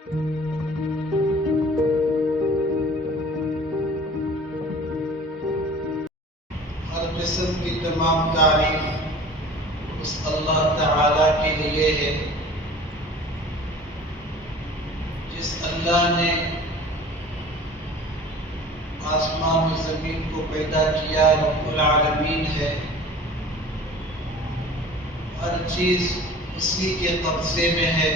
ہر قسم کی تمام تعریف اس اللہ تعالی کے لیے ہے جس اللہ نے آسمان و زمین کو پیدا کیا، رب العالمین ہے۔ ہر چیز اسی کے قبضے میں ہے۔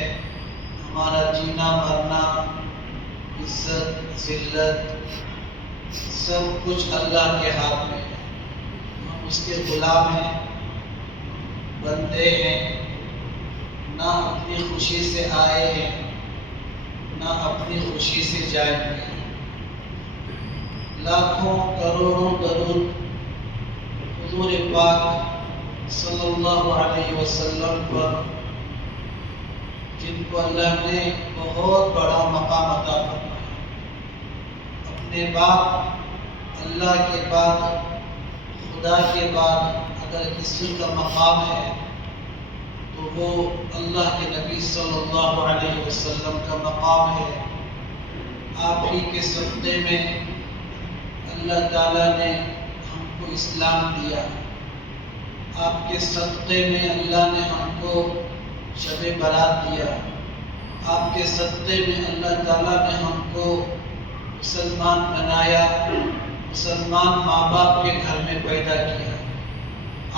ہمارا جینا مرنا، عزت ذلت، سب کچھ اللہ کے ہاتھ میں ہے۔ ہم اس کے غلام ہیں، بندے ہیں، نہ اپنی خوشی سے آئے ہیں نہ اپنی خوشی سے جائیں گے۔ لاکھوں کروڑوں درود حضور پاک صلی اللہ علیہ وسلم پر، جن کو اللہ نے بہت بڑا مقام عطا فرمایا۔ اپنے باپ اللہ کے بعد، خدا کے بعد اگر کسی کا مقام ہے تو وہ اللہ کے نبی صلی اللہ علیہ وسلم کا مقام ہے۔ آپ ہی کے صدقے میں اللہ تعالیٰ نے ہم کو اسلام دیا۔ آپ کے صدقے میں اللہ نے ہم کو شب برات دیا۔ آپ کے صدقے میں اللہ تعالیٰ نے ہم کو مسلمان بنایا، مسلمان ماں باپ کے گھر میں پیدا کیا۔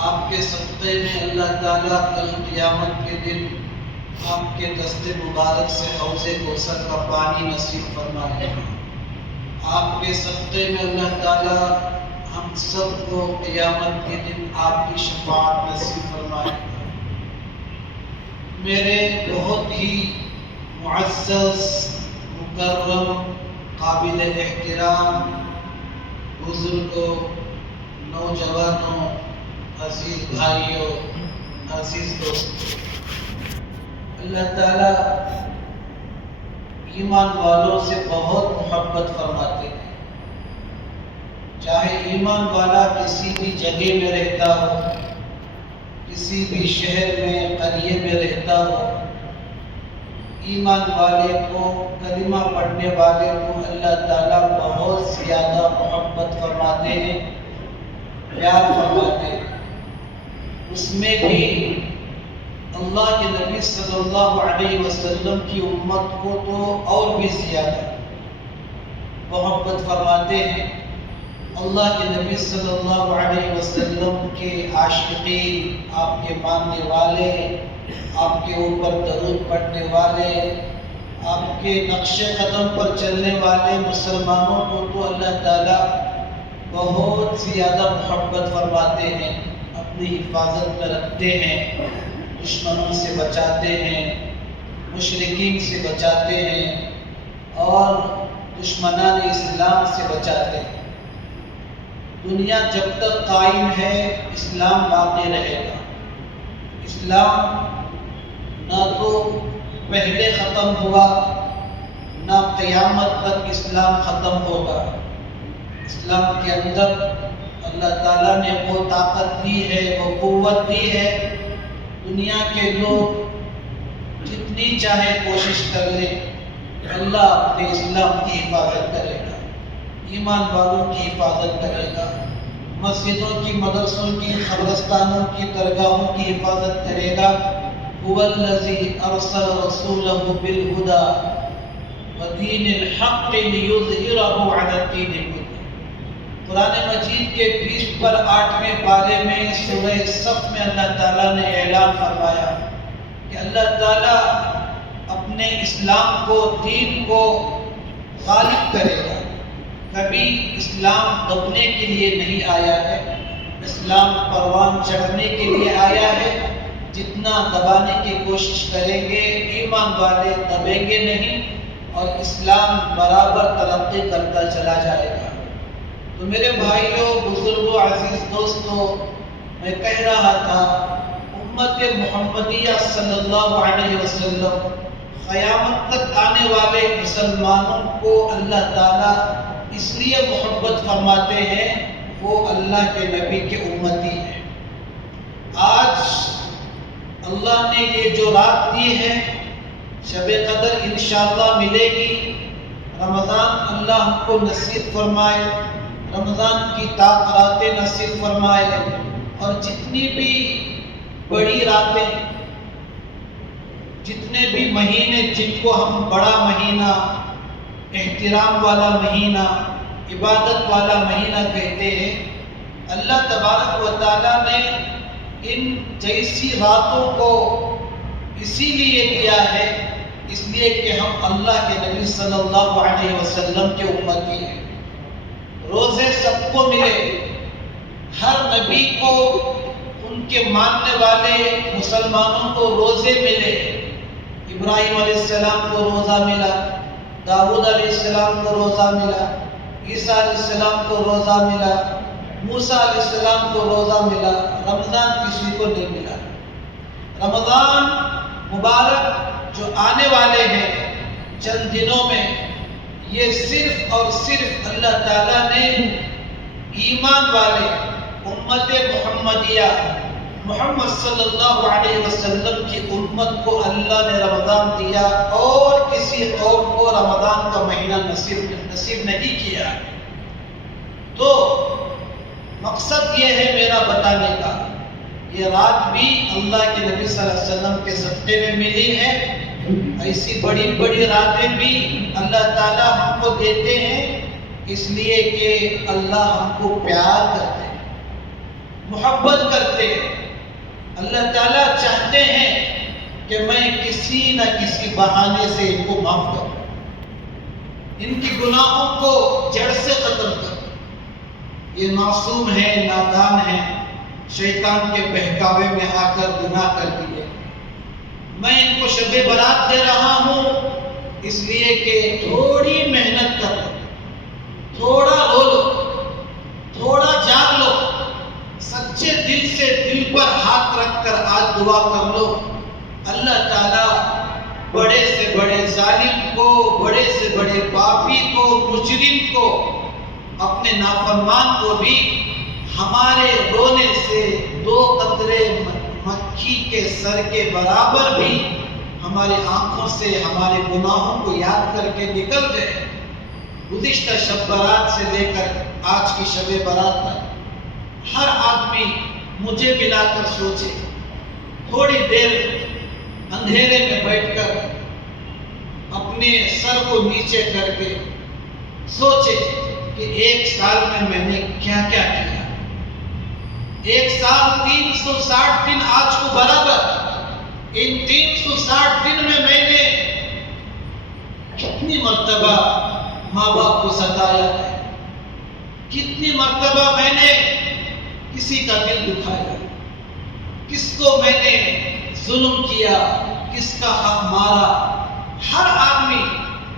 آپ کے صدقے میں اللہ تعالیٰ کل قیامت کے دن آپ کے دست مبارک سے حوض کوثر کا پانی نصیب فرمائے۔ آپ کے صدقے میں اللہ تعالیٰ ہم سب کو قیامت کے دن آپ کی شفاعت نصیب فرمائے۔ میرے بہت ہی معزز، مکرم، قابل احترام بزرگوں، نوجوانوں، عزیز بھائیوں، عزیز دوستوں، اللہ تعالیٰ ایمان والوں سے بہت محبت فرماتے ہیں۔ چاہے ایمان والا کسی بھی جگہ میں رہتا ہو، کسی بھی شہر میں، قریے میں رہتا ہو، ایمان والے کو، کلمہ پڑھنے والے کو اللہ تعالیٰ بہت زیادہ محبت فرماتے ہیں، پیار فرماتے ہیں۔ اس میں بھی اللہ کے نبی صلی اللہ علیہ وسلم کی امت کو تو اور بھی زیادہ محبت فرماتے ہیں۔ اللہ کے نبی صلی اللہ علیہ وسلم کے عاشقین، آپ کے ماننے والے، آپ کے اوپر درود پڑھنے والے، آپ کے نقش قدم پر چلنے والے مسلمانوں کو تو اللہ تعالیٰ بہت زیادہ محبت فرماتے ہیں، اپنی حفاظت میں رکھتے ہیں، دشمنوں سے بچاتے ہیں، مشرکین سے بچاتے ہیں، اور دشمنان اسلام سے بچاتے ہیں۔ دنیا جب تک قائم ہے اسلام باقی رہے گا۔ اسلام نہ تو پہلے ختم ہوا، نہ قیامت تک اسلام ختم ہوگا۔ اسلام کے اندر اللہ تعالیٰ نے وہ طاقت دی ہے، وہ قوت دی ہے، دنیا کے لوگ جتنی چاہے کوشش کر لیں، اللہ اپنے اسلام کی حفاظت کرے گا، ایمان والوں کی حفاظت کرے گا، مسجدوں کی، مدرسوں کی، قبرستانوں کی، درگاہوں کی حفاظت کرے گا۔ هو الذی ارسل رسولہ بالہدی ودین الحق لیظہرہ علی الدین کلہ۔ قرآن مجید کے 20/8 پارے میں سورہ صف میں اللہ تعالیٰ نے اعلان فرمایا کہ اللہ تعالیٰ اپنے اسلام کو، دین کو غالب کرے گا۔ کبھی اسلام دبنے کے لیے نہیں آیا ہے، اسلام پروان چڑھنے کے لیے آیا ہے۔ جتنا دبانے کی کوشش کریں گے ایمان والے دبیں گے نہیں، اور اسلام برابر ترقی کرتا چلا جائے گا۔ تو میرے بھائیوں، بزرگوں، عزیز دوستوں، میں کہہ رہا تھا امت محمدیہ صلی اللہ علیہ وسلم، قیامت تک آنے والے مسلمانوں کو اللہ تعالیٰ اس لیے محبت فرماتے ہیں، وہ اللہ کے نبی کے امتی ہیں۔ آج اللہ نے یہ جو رات دی ہے، شب قدر انشاءاللہ ملے گی۔ رمضان اللہ ہم کو نصیب فرمائے، رمضان کی راتیں نصیب فرمائے، اور جتنی بھی بڑی راتیں، جتنے بھی مہینے جن کو ہم بڑا مہینہ، احترام والا مہینہ، عبادت والا مہینہ کہتے ہیں، اللہ تبارک و تعالیٰ نے ان جیسی راتوں کو اسی لیے دیا ہے، اس لیے کہ ہم اللہ کے نبی صلی اللہ علیہ وسلم کے امتی ہیں۔ روزے سب کو ملے، ہر نبی کو، ان کے ماننے والے مسلمانوں کو روزے ملے۔ ابراہیم علیہ السلام کو روزہ ملا، داؤد علیہ السلام کو روزہ ملا، عیسیٰ علیہ السلام کو روزہ ملا، موسیٰ علیہ السلام کو روزہ ملا۔ رمضان کسی کو نہیں ملا۔ رمضان مبارک جو آنے والے ہیں چند دنوں میں، یہ صرف اور صرف اللہ تعالیٰ نے ایمان والے امت محمدیہ محمد صلی اللہ علیہ وسلم کی امت کو اللہ نے رمضان دیا، اور کسی اور کو رمضان کا مہینہ نصیب نہیں کیا۔ تو مقصد یہ ہے میرا بتانے کا، یہ رات بھی اللہ کے نبی صلی اللہ علیہ وسلم کے صدقے میں ملی ہے۔ ایسی بڑی بڑی راتیں بھی اللہ تعالیٰ ہم کو دیتے ہیں، اس لیے کہ اللہ ہم کو پیار کرتے ہیں، محبت کرتے ہیں۔ اللہ تعالیٰ چاہتے ہیں کہ میں کسی نہ کسی بہانے سے ان کو معاف کروں، ان کی گناہوں کو جڑ سے ختم کروں۔ یہ معصوم ہے، نادان ہے، شیطان کے بہکاوے میں آ کر گناہ کر دیے۔ میں ان کو شب برات دے رہا ہوں اس لیے کہ تھوڑی محنت کر لو، تھوڑا رو لو، تھوڑا جاگ لو، سچے دل سے دل پر ہاتھ رکھ کر آج دعا کر لو۔ اللہ تعالیٰ بڑے سے بڑے ظالم کو، بڑے سے بڑے پاپی کو، مجرم کو، اپنے نافرمان کو بھی ہمارے رونے سے 2 قطرے مکھی کے سر کے برابر بھی ہماری آنکھوں سے ہمارے گناہوں کو یاد کر کے نکل گئے۔ گزشتہ شب برات سے لے کر آج کی شب برات تک ہر آدمی مجھے ملا کر سوچے، تھوڑی دیر اندھیرے میں بیٹھ کر اپنے سر کو نیچے کر کے سوچے کہ 1 سال میں نے کیا کیا کیا۔ 1 سال 360 دن آج کو برابر، ان 360 دن میں نے کتنی مرتبہ ماں باپ کو ستایا ہے، کتنی مرتبہ میں نے کسی کا دل دکھایا، کس کو میں نے ظلم کیا، کس کا حق مارا۔ ہر آدمی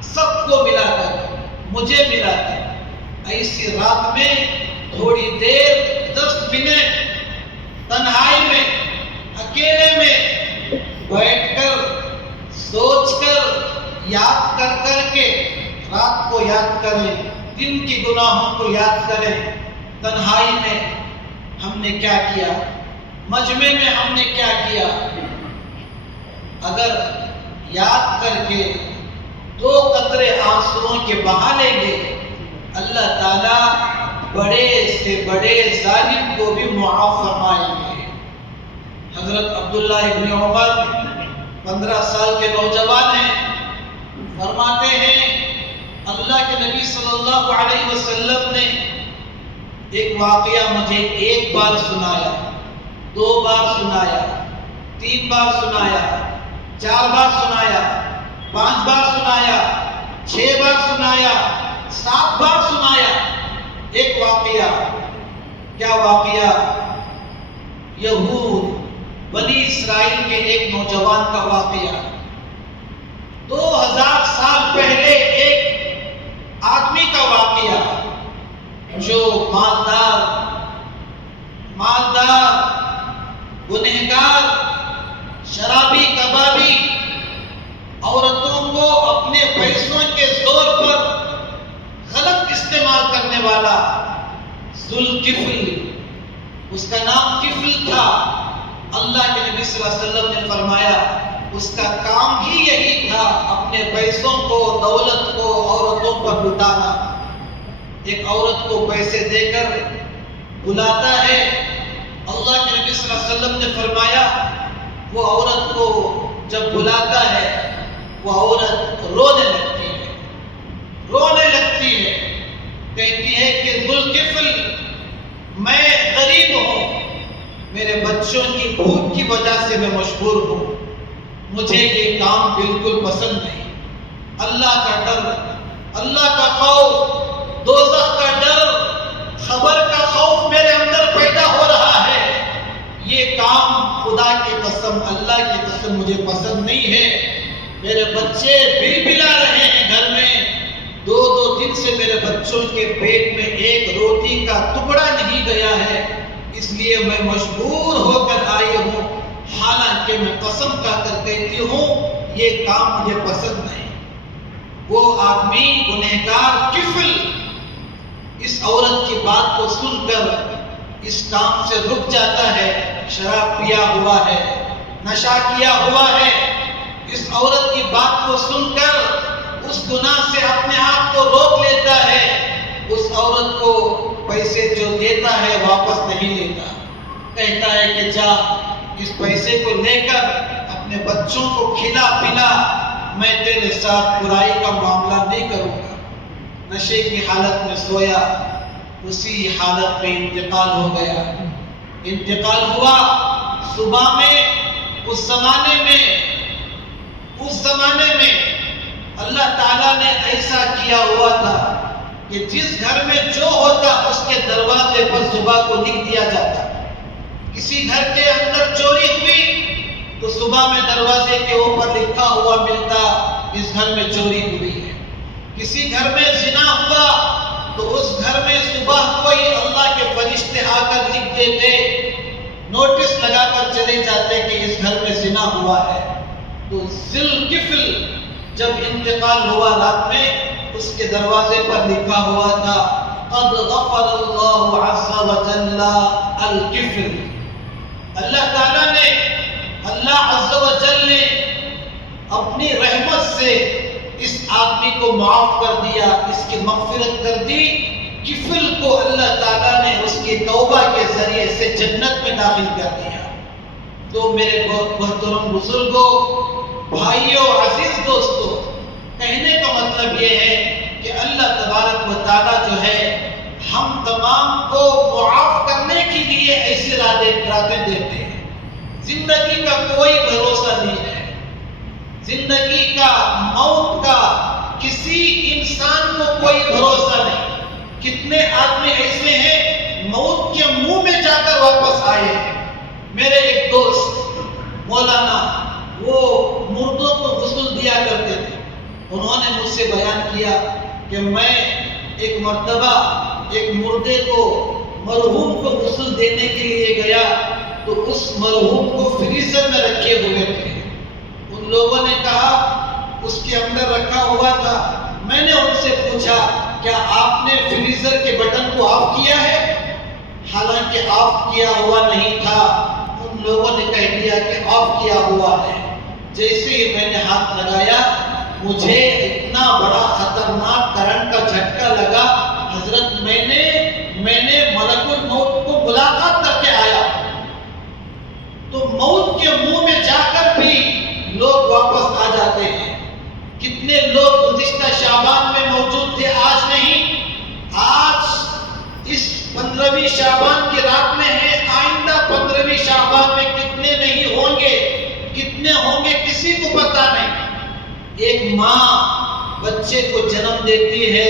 سب کو ملا کر مجھے ملا کر ایسی رات میں تھوڑی دیر 10 منٹ تنہائی میں اکیلے میں بیٹھ کر سوچ کر یاد کر کے رات کو یاد کریں، دن کی گناہوں کو یاد کریں۔ تنہائی میں ہم نے کیا کیا، مجمع میں ہم نے کیا کیا۔ اگر یاد کر کے 2 قطرے آنسوؤں کے بہا لیں گے، اللہ تعالیٰ بڑے سے بڑے ظالم کو بھی معاف فرمائیں گے۔ حضرت عبداللہ ابن عمر 15 سال کے نوجوان ہیں، فرماتے ہیں اللہ کے نبی صلی اللہ علیہ وسلم نے ایک واقعہ مجھے 1 بار سنایا، 2 بار سنایا، 3 بار سنایا، 4 بار سنایا، 5 بار سنایا، 6 بار سنایا، 7 بار سنایا۔ ایک واقعہ، کیا واقعہ؟ یہود بنی اسرائیل کے ایک نوجوان کا واقعہ۔ 2000 سال پہلے ایک آدمی کا واقعہ جو مالدار، گنہگار، شرابی، کبابی، عورتوں کو اپنے پیسوں کے زور پر غلط استعمال کرنے والا، ذوالکفل، اس کا نام کفل تھا۔ اللہ کے نبی صلی اللہ علیہ وسلم نے فرمایا اس کا کام ہی یہی تھا، اپنے پیسوں کو، دولت کو عورتوں پر لٹانا۔ ایک عورت کو پیسے دے کر بلاتا ہے، اللہ کے نبی صلی اللہ علیہ وسلم نے فرمایا وہ عورت کو جب بلاتا ہے وہ عورت رونے لگتی ہے، کہتی ہے کہ ذوالکفل میں غریب ہوں، میرے بچوں کی بھوک کی وجہ سے میں مجبور ہوں، مجھے یہ کام بالکل پسند نہیں۔ اللہ کا ڈر، اللہ کا خوف، دوزخ کا ڈر، خبر کا خوف میرے اندر پیدا ہو رہا ہے، یہ کام خدا کی قسم، اللہ کی قسم مجھے پسند نہیں ہے۔ میرے بچے بل بلا رہے ہیں گھر میں، دو دن سے میرے بچوں کے پیٹ میں ایک روٹی کا ٹکڑا نہیں گیا ہے، اس لیے میں مجبور ہو کر آئی ہوں، حالانکہ میں قسم کھا کر کہتی ہوں یہ کام مجھے پسند نہیں۔ وہ آدمی گنہگار کفل اس عورت کی بات کو سن کر اس کام سے رک جاتا ہے، شراب پیا ہوا ہے، نشہ کیا ہوا ہے، اس عورت کی بات کو سن کر اس گناہ سے اپنے آپ کو روک لیتا ہے، اس عورت کو پیسے جو دیتا ہے واپس نہیں لیتا، کہتا ہے کہ جا اس پیسے کو لے کر اپنے بچوں کو کھلا پلا، میں تیرے ساتھ برائی کا معاملہ نہیں کروں گا۔ نشے کی حالت میں سویا، اسی حالت میں انتقال ہو گیا۔ انتقال ہوا صبح میں، اس زمانے میں اللہ تعالیٰ نے ایسا کیا ہوا تھا کہ جس گھر میں جو ہوتا اس کے دروازے پر صبح کو لکھ دیا جاتا۔ کسی گھر کے اندر چوری ہوئی تو صبح میں دروازے کے اوپر لکھا ہوا ملتا اس گھر میں چوری ہوئی ہے۔ کسی گھر میں زنا ہوا تو اس گھر میں صبح کوئی اللہ کے فرشتے آ کر لکھ دیتے، نوٹس لگا کر چلے جاتے کہ اس گھر میں زنا ہوا ہے۔ تو ذوالکفل جب انتقال ہوا رات میں، اس کے دروازے پر لکھا ہوا تھا قد غفر اللہ عز وجل الکفل۔ اللہ تعالیٰ نے، اللہ عز وجل نے اپنی رحمت سے اس آدمی کو معاف کر دیا، اس کی مغفرت کر دی۔ کفل کو اللہ تعالیٰ نے اس کی توبہ کے ذریعے سے جنت میں داخل کر دیا۔ تو میرے محترم بزرگوں، بھائیوں، عزیز دوستوں، کہنے کا مطلب یہ ہے کہ اللہ تبارک و تعالیٰ جو ہے ہم تمام کو معاف کرنے کے لیے ایسی راتیں دیتے ہیں۔ زندگی کا کوئی بھروسہ نہیں ہے، زندگی کا، موت کا کسی انسان کو کوئی بھروسہ نہیں۔ کتنے آدمی ایسے ہیں موت کے منہ میں جا کر واپس آئے ہیں۔ میرے ایک دوست مولانا، وہ مردوں کو غسل دیا کرتے تھے، انہوں نے مجھ سے بیان کیا کہ میں ایک مرتبہ ایک مردے کو، مرحوم کو غسل دینے کے لیے گیا تو اس مرحوم کو فریزر میں رکھے ہوئے تھے۔ ان لوگوں نے کہا اس کے اندر رکھا ہوا تھا۔ میں نے ان سے پوچھا کیا آپ نے فریزر کے بٹن کو آف کیا ہے؟ حالانکہ آف کیا ہوا نہیں تھا۔ ان لوگوں نے کہہ دیا کہ آف کیا ہوا ہے۔ جیسے ہی میں نے ہاتھ لگایا مجھے اتنا بڑا خطرناک کرنٹ کا جھٹکا لگا، حضرت میں نے ملک الموت کو ملاقات کر کے آیا۔ تو موت کے منہ میں جا کر بھی لوگ واپس آ جاتے ہیں۔ کتنے لوگ گزشتہ شعبان میں موجود تھے، آج نہیں۔ آج اس 15ویں شعبان کی رات میں ہے، آئندہ 15ویں شعبان میں کتنے نہیں ہوں گے، کتنے ہوں گے کسی کو پتہ نہیں۔ ایک ماں بچے کو جنم دیتی ہے،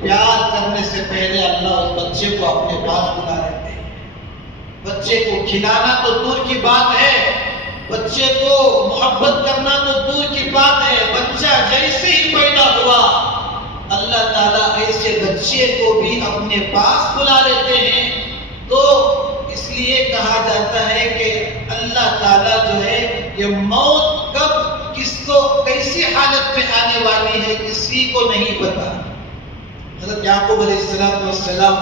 پیار کرنے سے پہلے اللہ اس بچے کو اپنے پاس بلا لیتے ہیں۔ بچے کو کھلانا تو دور کی بات ہے، بچے کو محبت کرنا تو دور کی بات ہے۔ بچہ جیسے ہی پیدا ہوا اللہ تعالیٰ ایسے بچے کو بھی اپنے پاس بلا لیتے ہیں۔ تو اس لیے کہا جاتا ہے کہ اللہ تعالیٰ جو ہے یہ موت کب کس کو کیسی حالت میں آنے والی ہے کسی کو نہیں پتا۔ حضرت یعقوب علیہ السلام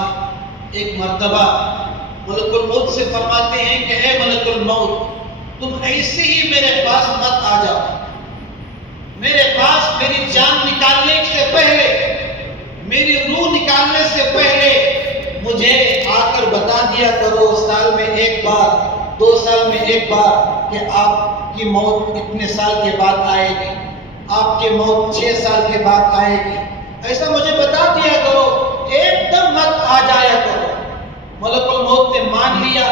ایک مرتبہ ملک الموت سے فرماتے ہیں کہ اے ملک الموت، تم ایسے ہی میرے پاس مت آ جاؤ، میرے پاس میری جان نکالنے سے پہلے، میری روح نکالنے سے پہلے مجھے آ کر بتا دیا کرو، سال میں ایک بار، 2 سال میں ایک بار، کہ آپ کی موت اتنے سال کے بعد آئے گی، آپ کی موت 6 سال کے بعد آئے گی، ایسا مجھے بتا دیا کرو، ایک دم مت آ جایا کرو۔ ملک الموت نے مان لیا۔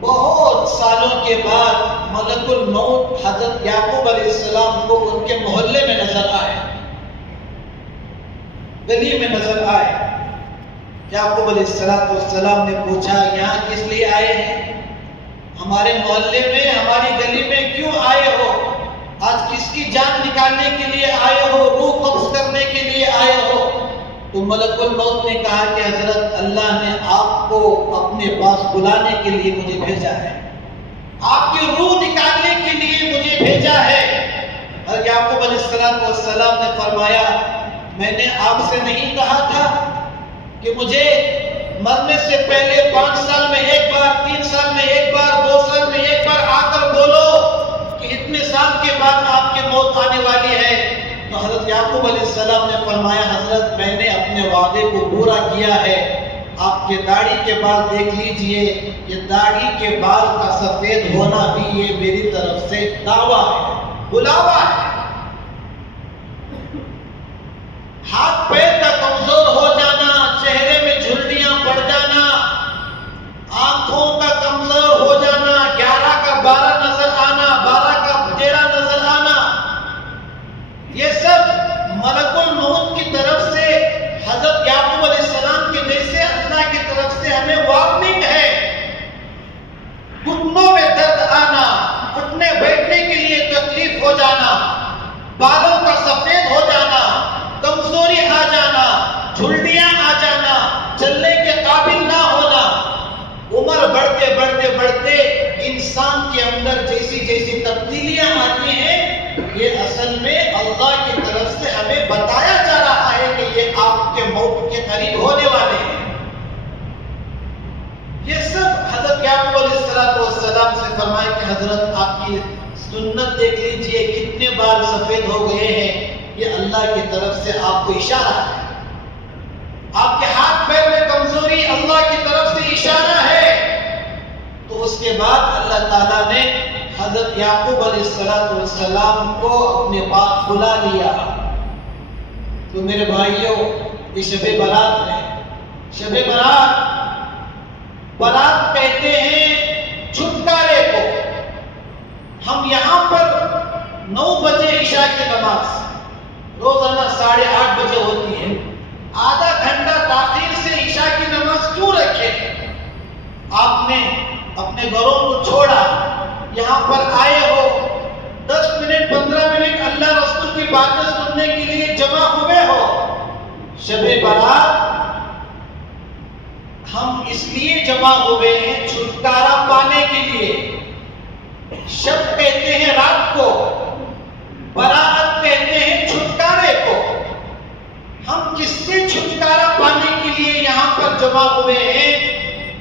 بہت سالوں کے بعد ملک الموت حضرت یعقوب علیہ السلام کو ان کے محلے میں نظر آئے، گلی میں نظر آئے۔ یعقوب علیہ السلام نے پوچھا، یہاں کس لیے آئے ہیں؟ ہمارے محلے میں، ہماری گلی میں کیوں آئے ہو؟ آج کس کی جان نکالنے کے لیے آئے ہو؟ روح قبض کرنے کے لیے آئے ہو؟ تو ملک الموت نے کہا کہ حضرت اللہ نے آپ کو اپنے پاس بلانے کے لیے مجھے بھیجا ہے، آپ کی روح نکالنے کے لیے مجھے بھیجا ہے۔ اور یعقوب علیہ السلام نے فرمایا، میں نے آپ سے نہیں کہا تھا کہ مجھے مرنے سے پہلے 5 سال میں ایک بار، 3 سال میں ایک بار، 2 سال میں ایک بار آ کر بولو کہ اتنے سال کے بعد آپ کی موت آنے والی ہے؟ تو حضرت یعقوب علیہ السلام نے فرمایا، حضرت میں نے اپنے وعدے کو پورا کیا ہے، آپ کے داڑھی کے بال دیکھ لیجئے، یہ داڑھی کے بال کا سفید ہونا بھی یہ میری طرف سے دعویٰ ہے، بلاوا ہے۔ ہاتھ پیر کا کمزور ہو جانا، چہرے میں جھریاں پڑ جانا، آنکھوں کا کمزور ہو جانا، 11 کا 12 نظر آنا، 12 کا 13 نظر آنا، یہ سب ملک الموت کی طرف سے، حضرت یعقوب علیہ السلام کے جیسے اللہ کی طرف سے ہمیں وارننگ ہے۔ گھٹنوں میں درد آنا، اٹھنے بیٹھنے کے لیے تکلیف ہو جانا، بالوں کا سفید ہو جانا، کمزوری آ جانا، جھلڈیاں آ جانا، چلنے کے قابل نہ ہونا، عمر بڑھتے بڑھتے بڑھتے انسان کے اندر جیسی جیسی تبدیلیاں آتی ہیں، یہ اصل میں اللہ کی طرف سے ہمیں بتایا جا رہا ہے کہ یہ آپ کے موت کے قریب ہونے والے ہیں۔ یہ سب حضرت یعقوب علیہ السلام سے فرمائے کہ حضرت آپ کی سنت دیکھ لیجئے کتنے بال سفید ہو گئے ہیں، یہ اللہ کی طرف سے آپ کو اشارہ ہے۔ آپ کے ہاتھ پیر میں کمزوری اللہ کی طرف سے اشارہ ہے۔ تو اس کے بعد اللہ تعالیٰ نے حضرت یعقوب علیہ السلام کو اپنے پاس بلا لیا۔ تو میرے بھائیوں، یہ شب برات ہے۔ شب برات، برات کہتے ہیں چھٹکارے کو۔ ہم یہاں پر 9 بجے عشاء کی نماز روزانہ 8:30 بجے ہوتی ہے، آدھا گھنٹہ تاخیر سے عشاء کی نماز کیوں رکھے؟ آپ نے اپنے گھروں کو چھوڑا، یہاں پر آئے ہو، 10 منٹ 15 منٹ اللہ رسول کی باتیں سننے کے لیے جمع ہوئے ہو۔ شب برات ہم اس لیے جمع ہوئے ہیں چھٹکارا پانے کے لیے۔ شب کہتے ہیں رات کو، براءت کہتے ہیں چھٹکارے کو۔ ہم کس سے چھٹکارا پانے کے لیے یہاں پر جمع ہوئے ہیں؟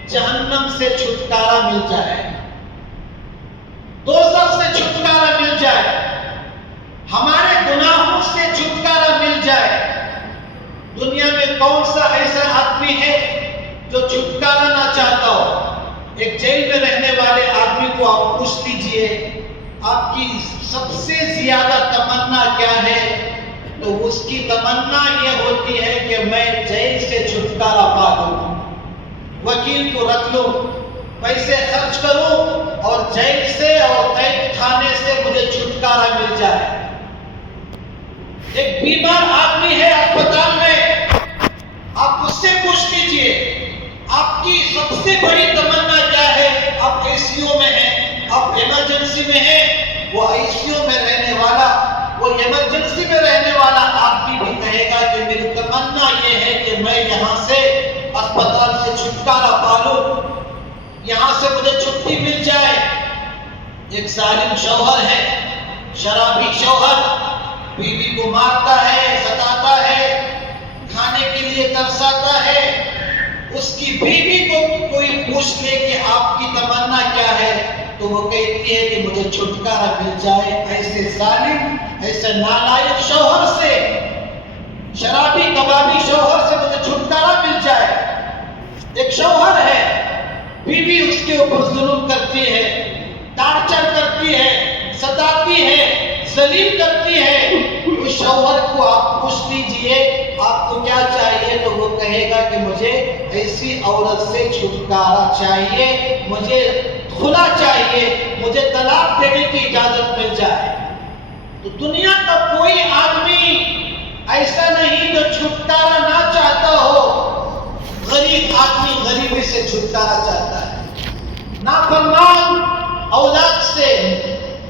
جہنم سے چھٹکارا مل جائے، دوزخ سے چھٹکارا مل جائے، ہمارے گناہوں سے چھٹکارا مل جائے۔ دنیا میں کون سا ایسا آدمی ہے جو چھٹکارا نہ چاہتا ہو؟ ایک جیل میں رہنے والے آدمی کو آپ پوچھ لیجئے، آپ کی سب سے زیادہ تمنا کیا ہے؟ تو اس کی تمنا یہ ہوتی ہے کہ میں جیل سے چھٹکارا پا لوں، وکیل کو رکھ لوں، پیسے خرچ کروں اور جیل سے اور قید خانے سے مجھے چھٹکارا مل جائے۔ ایک بیمار آدمی ہے اسپتال میں، آپ اس سے پوچھ لیجئے آپ کی سب سے بڑی تمنا کیا ہے؟ آپ آئی سی یو میں ہیں، آپ ایمرجنسی میں ہیں، وہ آئی سی یو میں رہنے والا، وہ ایمرجنسی میں رہنے والا آدمی بھی کہے گا کہ میری تمنا یہ ہے کہ میں یہاں سے اسپتال سے چھٹکارا پا لوں، یہاں سے مجھے چھٹی مل جائے۔ ایک ظالم شوہر ہے، شرابی شوہر، بیوی کو مارتا ہے، ستاتا ہے، کھانے کے لیے ترساتا ہے۔ اس کی بیوی کو کوئی پوچھ لے کہ آپ کی تمنا کیا ہے، تو وہ کہتی ہے کہ مجھے چھٹکارا مل جائے ایسے ظالم، ایسے نالائق شوہر سے، شرابی کبابی شوہر سے مجھے چھٹکارا مل جائے۔ ایک شوہر ہے، بیوی اس کے اوپر ظلم کرتی ہے، ٹارچر کرتی ہے، ستاتی ہے، ذلیل کرتی ہے، اس شوہر کو آپ پوچھ لیجئے آپ کو کیا چاہیے تو وہ کہے گا کہ مجھے ایسی عورت سے چھٹکارا چاہیے، مجھے خلا چاہیے، مجھے طلاق دینے کی اجازت مل جائے۔ تو دنیا کا کوئی آدمی ایسا نہیں جو چھٹکارا نہ چاہتا ہو۔ غریب آدمی غریبی سے چھٹکارا چاہتا ہے، نافرمان اولاد سے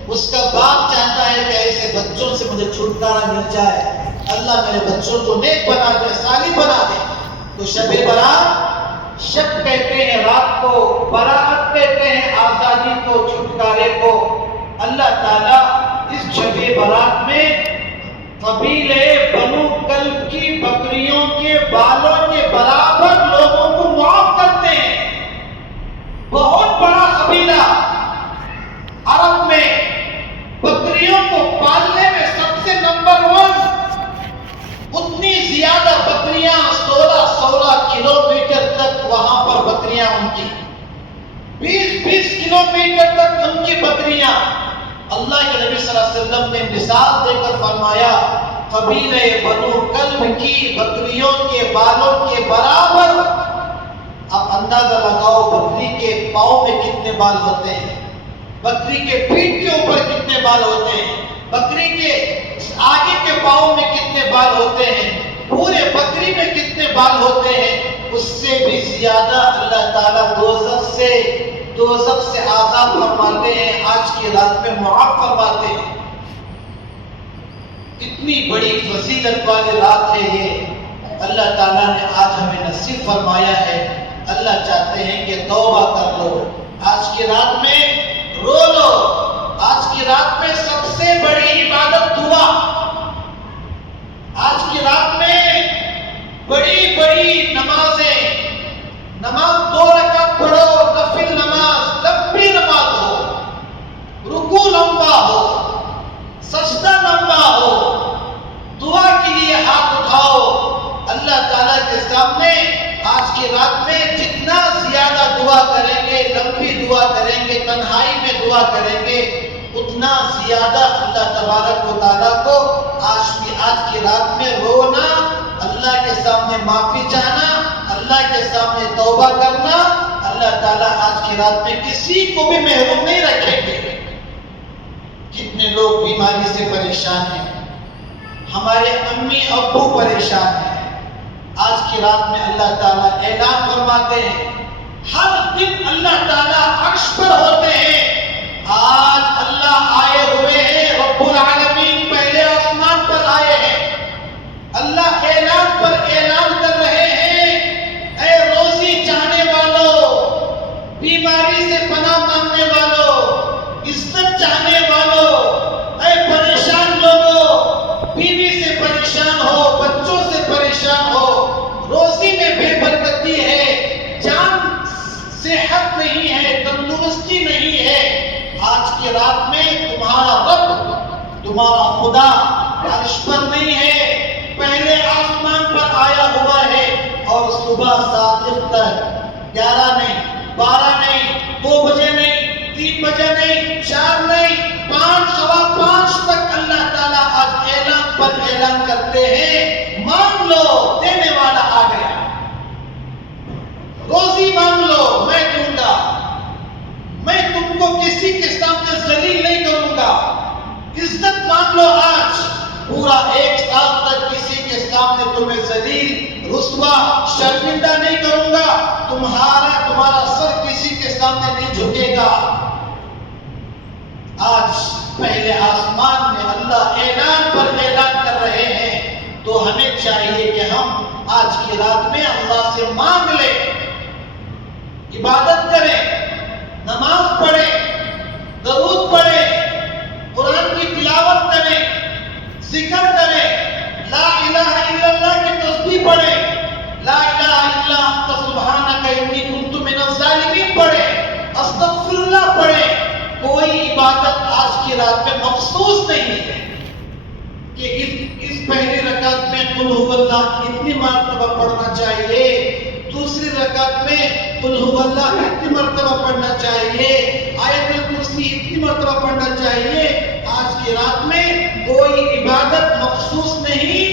اس کا باپ چاہتا ہے کہ ایسے بچوں سے مجھے چھٹکارا مل جائے، اللہ میرے بچوں کو نیک بنا دے، صالح بنا دے۔ تو شب برات، شب کہتے ہیں رات کو، براءت کہتے ہیں آزادی کو، چھٹکارے کو۔ اللہ تعالیٰ اس شب برات میں قبیلے بنو کلب کی بکریوں کے بالوں کے برابر لوگوں کو معاف کرتے ہیں۔ بہت بڑا قبیلہ عرب میں بکریوں کو پالنے میں سب سے نمبر 1، اتنی زیادہ بکریاں 16 کلومیٹر تک وہاں پر بکریاں ان کی، 20 کلومیٹر تک ان کی بکریاں۔ اللہ کے نبی صلی اللہ علیہ وسلم نے مثال دے کر فرمایا قبیلہ بنو کلب کی بکریوں کے بالوں کے برابر۔ اب اندازہ لگاؤ بکری کے پاؤں میں کتنے بال ہوتے ہیں، بکری کے پیٹھ کے اوپر کتنے بال ہوتے ہیں، بکری کے آگے کے پاؤں میں کتنے بال ہوتے ہیں، پورے بکری میں کتنے بال ہوتے ہیں۔ اس سے بھی زیادہ اللہ تعالیٰ دوزخ سے آزاد فرماتے ہیں، آج کی رات میں معاف فرماتے ہیں۔ اتنی بڑی فضیلت والی رات ہے یہ، اللہ تعالیٰ نے آج ہمیں نصیب فرمایا ہے۔ اللہ چاہتے ہیں کہ توبہ کر لو، آج کی رات میں رو لو۔ آج کی رات میں سب سے بڑی عبادت دعا، آج کی رات میں بڑی بڑی نمازیں، نماز 2 رکعت پڑھو، نفل نماز، لمبی نماز ہو، رکوع لمبا ہو، سجدہ لمبا ہو، دعا کے لیے ہاتھ اٹھاؤ اللہ تعالیٰ کے سامنے۔ آج کی رات میں جتنا زیادہ دعا کریں گے، لمبی دعا کریں گے، تنہائی میں دعا کریں گے، اتنا زیادہ اللہ تبارک و تعالیٰ کو آج کی رات میں رونا، اللہ کے سامنے معافی چاہنا، اللہ کے سامنے توبہ کرنا۔ اللہ تعالیٰ آج کی رات میں کسی کو بھی محروم نہیں رکھیں گے۔ کتنے لوگ بیماری سے پریشان ہیں، ہمارے امی ابو پریشان ہیں، آج کی رات میں اللہ تعالیٰ اعلان فرماتے ہیں، ہر دن اللہ تعالیٰ عرش پر ہوتے ہیں۔ آج اللہ آئے ہوئے ہیں، رب العالمین پہلے آسمان پر آئے ہیں۔ اللہ اعلان پر اعلان کر رہے ہیں، اے روزی چاہنے والوں، بیماری سے پناہ مانگنے والوں، عزت چاہنے والوں، اے پریشان لوگوں، بیوی سے پریشان ہو، بچوں سے پریشان ہو، روزی میں بے برکتی ہے، جان صحت نہیں ہے، تندرستی نہیں ہے۔ آج کی رات میں تمہارا رب، تمہارا خدا عرش پر نہیں ہے، پہلے آسمان پر آیا ہوا ہے، اور صبح صادق تک 11 نہیں، 12 نہیں، 2 بجے نہیں، 3 بجے نہیں، 4 نہیں، 5 سوا 5 تک اللہ تعالیٰ آج اعلان پر اعلان کرتے ہیں، مانگ لو، دینے والا آ گیا، روزی مانگ لو، میں دوں گا، میں تم کو کسی کے سامنے ذلیل نہیں کروں گا، عزت مانگ لو، آج پورا 1 سال تک کسی کے سامنے تمہیں ذلیل، رسوا، شرمندہ نہیں کروں گا، تمہارا سر کسی کے سامنے نہیں جھکے گا۔ آج پہلے آسمان میں اللہ اعلان پر اعلان کر رہے ہیں، تو ہمیں چاہیے کہ ہم آج کی رات میں اللہ سے مانگ لیں، عبادت کریں، نماز پڑھیں، درود پڑھیں، قرآن کی تلاوت کریں، ذکر کریں، لا الہ الا اللہ کی تسبیح پڑھیں، لا الہ الا انت سبحانک انی کنت من الظالمین پڑھیں، استغفر اللہ پڑھیں، کوئی عبادت آج کی رات میں مخصوص نہیں ہے کہ اس پہلی رکعت میں قل هو اللہ اتنی مرتبہ پڑھنا چاہیے، دوسری رکعت میں قل هو اللہ اتنی مرتبہ پڑھنا چاہیے، آیت الکرسی اتنی مرتبہ پڑھنا چاہیے۔ آج کی رات میں کوئی عبادت مخصوص نہیں،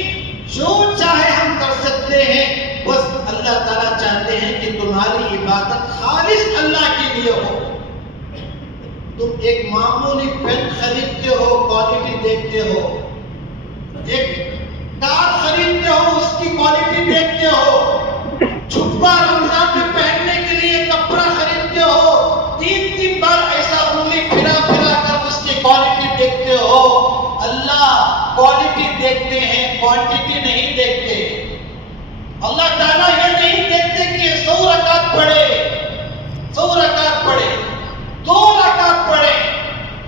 جو چاہے ہم کر سکتے ہیں، بس اللہ تعالیٰ چاہتے ہیں کہ تمہاری عبادت خالص اللہ کے لیے ہو۔ تم ایک معمولی پین خریدتے ہو، کوالٹی دیکھتے ہو، ایک کار خریدتے ہو، اس کی کوالٹی دیکھتے ہو، چھپا رمضان میں پہننے کے لیے کپڑا خریدتے ہو، تین بار ایسا انگلی پھرا کر اس کی کوالٹی دیکھتے ہو۔ اللہ کوالٹی دیکھتے ہیں، کوانٹٹی نہیں دیکھتے۔ اللہ تعالیٰ یہ نہیں دیکھتے کہ 100 رکعت پڑھے، 100 رکعت پڑھے، 2 رکعت پڑھے،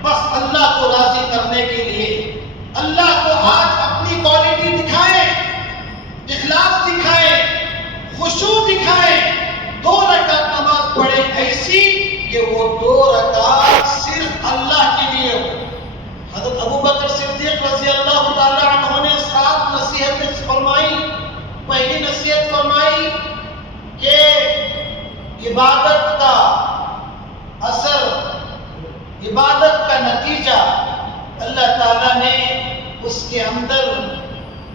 بس اللہ کو راضی کرنے کے لیے اللہ کو آج اپنی کوالٹی دکھائیں، اخلاص دکھائیں، خشوع دکھائیں، 2 رکعت نماز پڑھیں ایسی کہ وہ 2 رکعت صرف اللہ کے لیے ہو۔ حضرت ابوبکر صدیق رضی اللہ تعالی عنہ نے 7 نصیحتیں فرمائی۔ پہلی نصیحت فرمائی کہ عبادت کا اثر، عبادت کا نتیجہ اللہ تعالیٰ نے اس کے اندر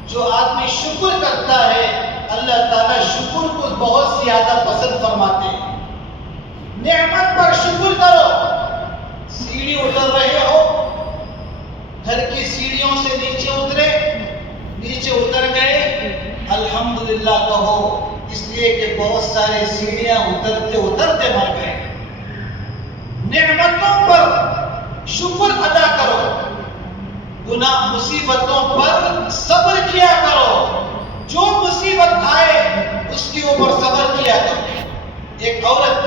جو آدمی شکر کرتا ہے، اللہ تعالیٰ شکر کو بہت زیادہ پسند فرماتے ہیں۔ نعمت پر شکر کرو۔ سیڑھی اتر رہے ہو، گھر کی سیڑھیوں سے نیچے اترے، نیچے اتر گئے، الحمدللہ کہو، اس لیے کہ بہت سارے سیڑھیاں اترتے مر گئے۔ نعمتوں پر شکر ادا کرو، گناہ مصیبتوں پر صبر کیا کرو، جو مصیبت آئے اس کے اوپر صبر کیا کرو۔ ایک عورت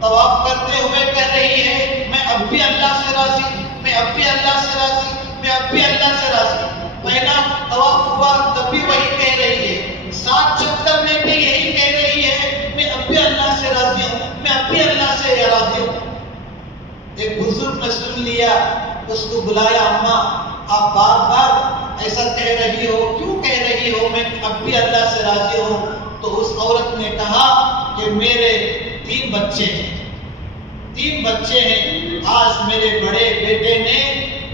طواف کرتے ہوئے کہہ رہی ہے میں اب بھی اللہ سے راضی، میں اب بھی اللہ سے راضی، میں اب بھی اللہ سے راضی۔ پہلا طواف ہوا تب بھی وہی کہہ رہی ہے، 7 چکر میں بھی یہی کہہ رہی ہے میں اب بھی اللہ سے راضی ہوں، میں اب بھی اللہ سے راضی ہوں۔ ایک بزرگ نے سن لیا، اس کو بلایا، اماں آپ بار بار ایسا کہہ رہی ہو، کیوں کہہ رہی ہو میں اب بھی اللہ سے راضی ہوں؟ تو اس عورت نے کہا کہ میرے 3 بچے ہیں، 3 بچے ہیں، آج میرے بڑے بیٹے نے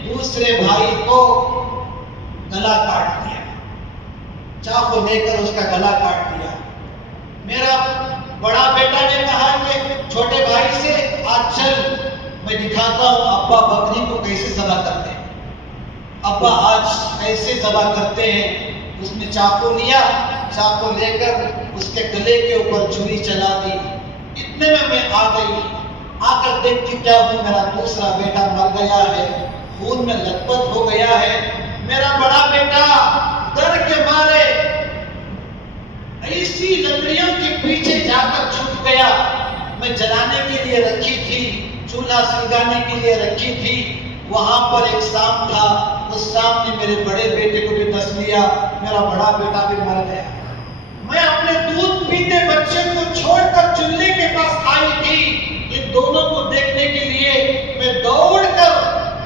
دوسرے بھائی کو گلا کاٹ دیا، چاقو لے کر اس کا گلا کاٹ دیا۔ میرا بڑا بیٹا نے کہا کہ چھوٹے بھائی سے آج چل میں دکھاتا ہوں ابا بکری کو کیسے ذبح کرتے ہیں، ابا آج کیسے ذبح کرتے ہیں۔ اس نے چاقو لیا، چاقو لے کر اس کے گلے کے اوپر چھری چلا دی۔ اتنے میں آ گئی، آ کر دیکھتی کیا ہوں، میرا دوسرا بیٹا مر گیا ہے، خون میں لت پت ہو گیا ہے۔ میرا بڑا بیٹا ڈر کے مارے ایسی لکڑیوں کے پیچھے جا کر چھپ گیا۔ میں جلانے کے لیے رکھی تھی، چولہا سلگانے کے لیے رکھی تھی، وہاں پر ایک سانپ تھا، اس سانپ نے میرے بڑے بیٹے کو بھی ڈس لیا، میرا بڑا بیٹا بھی مر گیا۔ میں اپنے دودھ پیتے بچے کو چھوڑ کر چولہے کے پاس آئی تھی، ان دونوں کو دیکھنے کے لیے میں دوڑ کر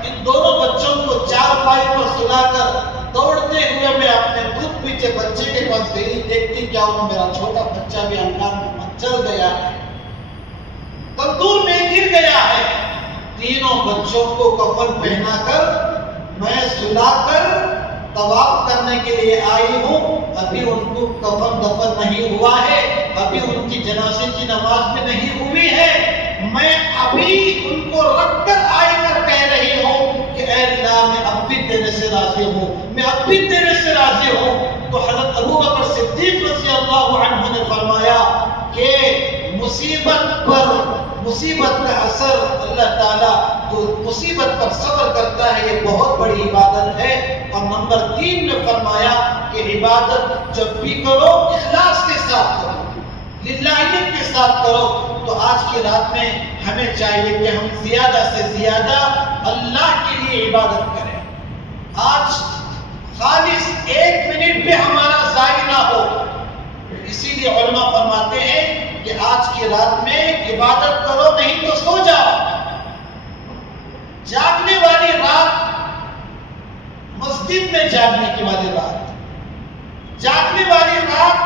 ان دونوں بچوں کو چارپائی پر سلا کر دوڑتے ہوئے میں اپنے دودھ پیتے بچے کے پاس گئی، دیکھتی کیا ہوں میرا چھوٹا بچہ بھی انگار میں چل گیا ہے، تندور میں گر گیا ہے۔ تینوں بچوں کو کفن پہنا کر میں سلا کر طواف کرنے کے لیے آئی ہوں، ابھی ان کو کفن دفن نہیں ہوا ہے، ابھی ان کی جنازے کی نماز میں نہیں ہوئی ہے، میں ابھی ان کو رکھ کر آئی کر کہہ رہی ہوں کہ اے اللہ میں اب بھی تیرے سے راضی ہوں، میں اب بھی تیرے سے راضی ہوں۔ تو حضرت ابوبکر صدیق رضی اللہ عنہ نے فرمایا کہ مصیبت کا اثر اللہ تعالیٰ جو مصیبت پر صبر کرتا ہے یہ بہت بڑی عبادت ہے۔ اور نمبر 3 میں فرمایا کہ عبادت جب بھی کرو اخلاص کے ساتھ کرو، للہیت کے ساتھ کرو۔ تو آج کی رات میں ہمیں چاہیے کہ ہم زیادہ سے زیادہ اللہ کے لیے عبادت کریں۔ آج خالص 1 منٹ بھی ہمارا ضائع نہ ہو۔ اسی لیے علماء فرماتے ہیں کہ آج کی رات میں عبادت کرو، نہیں تو سو جاؤ۔ جاگنے والی رات مسجد میں جاگنے والی رات، جاگنے والی رات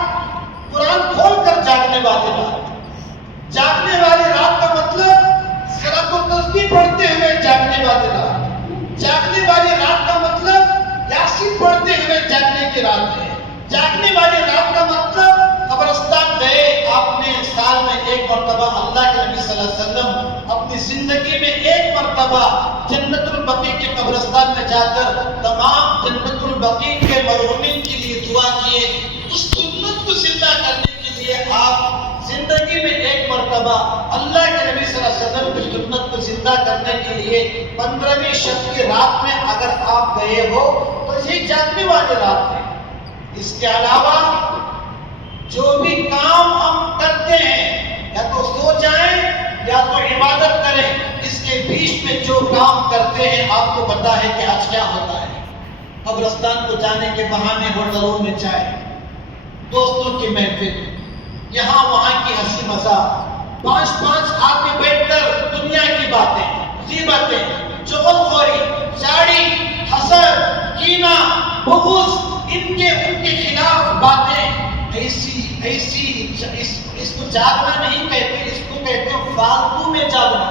قرآن کھول کر جاگنے والی رات، جاگنے والی رات کا مطلب صلاۃ التسبیح پڑھتے ہوئے جاگنے والی رات، جاگنے والی رات کا مطلب یاسین پڑھتے ہوئے جاگنے کی رات ہے، جاگنے والی رات کا مطلب قبرستان گئے، آپ نے سال میں ایک مرتبہ اللہ کے نبی صلی اللہ علیہ وسلم اپنی زندگی میں ایک مرتبہ جنت البقیع کے قبرستان میں جا کر تمام جنت البقیع کے مرحومین کے لیے دعا کیے، اس سنت کو زندہ کرنے کے لیے آپ زندگی میں ایک مرتبہ اللہ کے نبی صلی اللہ علیہ وسلم کی سنت کو زندہ کرنے کے لیے 15ویں شب کی رات میں اگر آپ گئے ہو تو یہ جاگنے والی رات ہے۔ اس کے علاوہ جو بھی کام ہم کرتے ہیں یا تو سو جائیں یا تو عبادت کریں، اس کے بیچ میں جو کام کرتے ہیں آپ کو پتا ہے کہ آج کیا ہوتا ہے۔ قبرستان کو جانے کے بہانے ہوٹلوں میں چائے، دوستوں کی محفل، یہاں وہاں کی ہنسی مذاق، 5 آدمی بیٹھ کر دنیا کی باتیں، غیبتیں، چغلخوری، چاڑی، حسد، کینہ، بغض، ان کے خلاف باتیں، ایسی اس کو جاگنا نہیں کہتے، اس کو کہتے ہیں فالتو میں جاگنا۔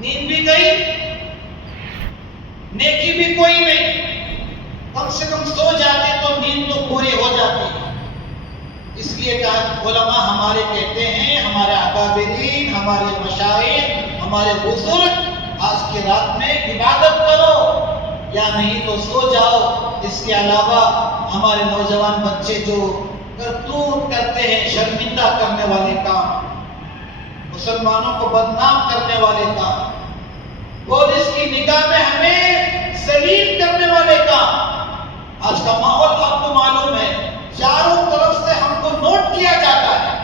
نیند بھی گئی، نیکی بھی کوئی نہیں، کم سے کم سو جاتے تو نیند تو پوری ہو جاتی۔ اس لیے کہا علماء ہمارے کہتے ہیں، ہمارے اکابرین، ہمارے مشائخ، ہمارے بزرگ، آج کی رات میں عبادت کرو یا نہیں تو سو جاؤ۔ اس کے علاوہ ہمارے نوجوان بچے جو کرتوت کرتے ہیں، شرمندہ کرنے والے کام، مسلمانوں کو بدنام کرنے والے کام، پولیس کی نگاہ میں ہمیں ذلیل کرنے والے کام، آج کا ماحول آپ کو معلوم ہے، چاروں طرف سے ہم کو نوٹ کیا جاتا ہے،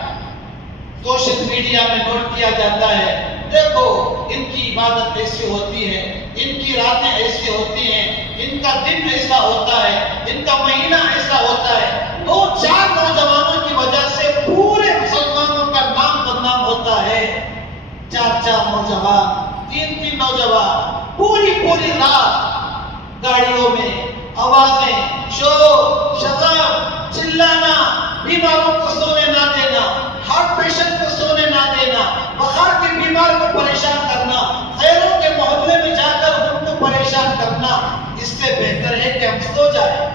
سوشل میڈیا میں نوٹ کیا جاتا ہے، دیکھو ان کی عبادت ایسی ہوتی ہے، ان کی راتیں ایسی ہوتی ہیں، ان کا دن ایسا ہوتا ہے، ان کا مہینہ ایسا ہوتا ہے۔ 2-4 نوجوانوں کی وجہ سے پورے مسلمانوں کا نام بدنام ہوتا ہے۔ 4 نوجوان، 3 نوجوان، پوری رات گاڑیوں میں آوازیں، شور شغب، چلانا، بیماروں کو سونے نہ دینا، ہارٹ پیشنٹ کو سونے نہ دینا، بخار کے بیمار کو پریشان کرنا، غیروں کے محلے میں جا کر ان کو پریشان کرنا، اس سے بہتر ہے کہ ہم سو جائیں۔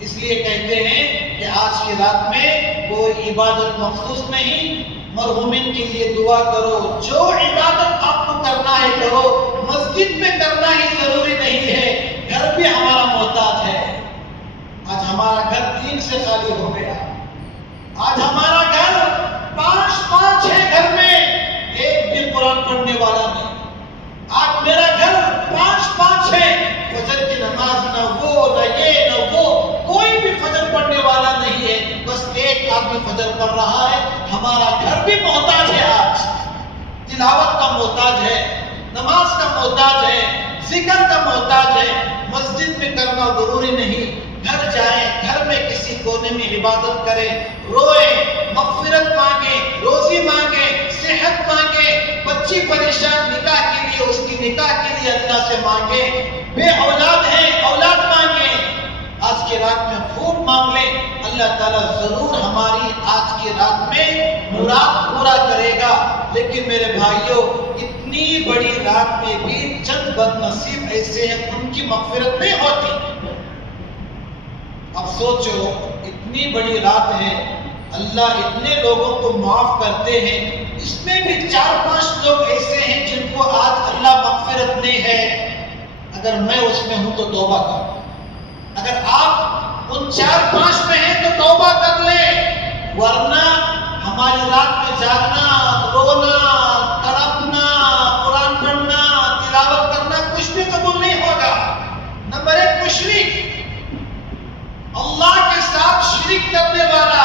اس لیے کہتے ہیں کہ آج کی رات میں کوئی عبادت مخصوص نہیں، مرحومین کے لیے دعا کرو، جو عبادت آپ کو کرنا ہے کرو، مسجد میں کرنا ہی ضروری نہیں ہے، گھر بھی ہمارا محتاج ہے۔ آج ہمارا گھر 3 سے خالی ہو گیا، آج ہمارا گھر 5 ہے، گھر میں ایک بھی قرآن پڑھنے والا نہیں۔ آج میرا گھر 5 ہے، فجر کی نماز نہ وہ نہ یہ نہ وہ، کوئی بھی فجر پڑھنے والا نہیں ہے، بس ایک آدمی فجر پڑھ رہا ہے۔ ہمارا گھر بھی محتاج ہے، آج تلاوت کا محتاج ہے، نماز کا محتاج ہے، ذکر کا محتاج ہے۔ مسجد میں کرنا ضروری نہیں، گھر جائیں، گھر میں کسی کونے میں عبادت کریں، روئیں، مغفرت مانگیں، روزی مانگیں، صحت مانگیں، بچی پریشان نکاح کے لیے، اس کی نکاح کے لیے اللہ سے مانگیں، بے اولاد ہیں اولاد مانگیں۔ آج کی رات میں خوب مانگ لیں، اللہ تعالیٰ ضرور ہماری آج کی رات میں مراد پورا کرے گا۔ لیکن میرے بھائیوں، اتنی بڑی رات میں بھی چند بد نصیب ایسے ہیں ان کی مغفرت نہیں ہوتی۔ اب سوچو، اتنی بڑی رات ہے، اللہ اتنے لوگوں کو معاف کرتے ہیں، اس میں بھی 4-5 لوگ ایسے ہیں جن کو آج اللہ مغفرت نہیں ہے۔ اگر میں اس میں ہوں تو توبہ کروں، اگر آپ ان 4-5 میں ہیں تو توبہ کر لیں، ورنہ ہماری رات میں جاگنا، رونا، تڑپنا، قرآن پڑھنا، تلاوت کرنا کچھ بھی قبول نہیں ہوگا۔ نمبر 1 مشرک، اللہ کے ساتھ شرک کرنے والا۔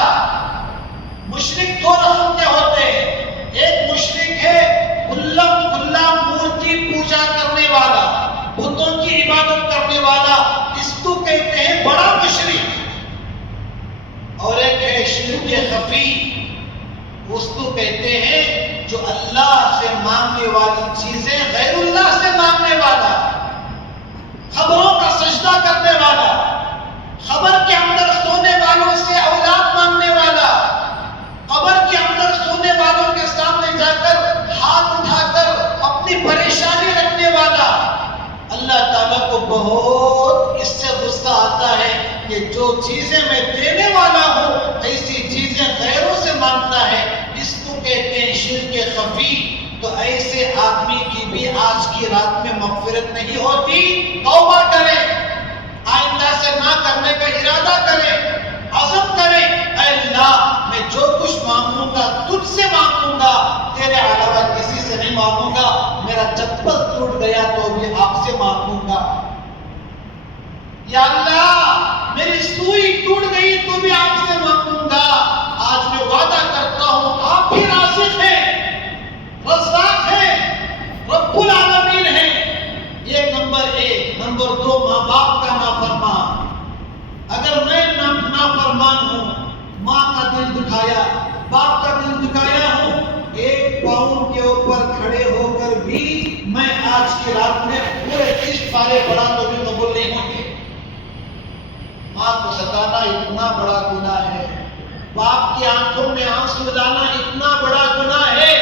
مشرک 2 رقم کے ہوتے ہیں، ایک مشرک ہے کھلا مورتی پوجا کرنے والا، بتوں کی عبادت کرنے والا، اس کو کہتے ہیں بڑا مشرک، اور ایک ہے شرک خفی، اس کو کہتے ہیں جو اللہ سے مانگنے والی چیزیں غیر اللہ سے والا، قبر کے اندر سونے والوں سے اولاد مانگنے والا، قبر کے اندر سونے والوں کے سامنے جا کر ہاتھ اٹھا کر اپنی پریشانی رکھنے والا، اللہ تعالیٰ کو بہت اس سے غصہ آتا ہے کہ جو چیزیں میں دینے والا ہوں ایسی چیزیں غیروں سے مانگتا ہے، اس کو کہتے ہیں شرک خفی۔ تو ایسے آدمی کی بھی آج کی رات میں مغفرت نہیں ہوتی۔ توبہ کریں، آئندہ سے نہ کرنے کا ارادہ کریں، عزم کریں، اے اللہ میں جو کچھ مانگوں گا تجھ سے مانگوں گا، تیرے علاوہ کسی سے نہیں مانگوں گا، میرا چپل ٹوٹ گیا تو بھی آپ سے مانگوں گا، یا اللہ میری سوئی ٹوٹ گئی تو بھی آپ سے مانگوں گا۔ آج میں وعدہ کرتا ہوں آپ ہی رازق ہیں، رزاق ہیں، رب العالمین ہیں۔ یہ نمبر ایک۔ نمبر دو، ماں باپ کا نافرمان۔ اگر میں نافرمان ہوں، ماں کا دل دکھایا، باپ کا دل دکھایا ہوں، ایک پاؤں کے اوپر کھڑے ہو کر بھی میں آج کی رات میں پورے 30 پارے پڑھا تو بھی قبول نہیں ہوں گے۔ ماں کو ستانا اتنا بڑا گناہ ہے، باپ کی آنکھوں میں آنسو لانا اتنا بڑا گناہ ہے۔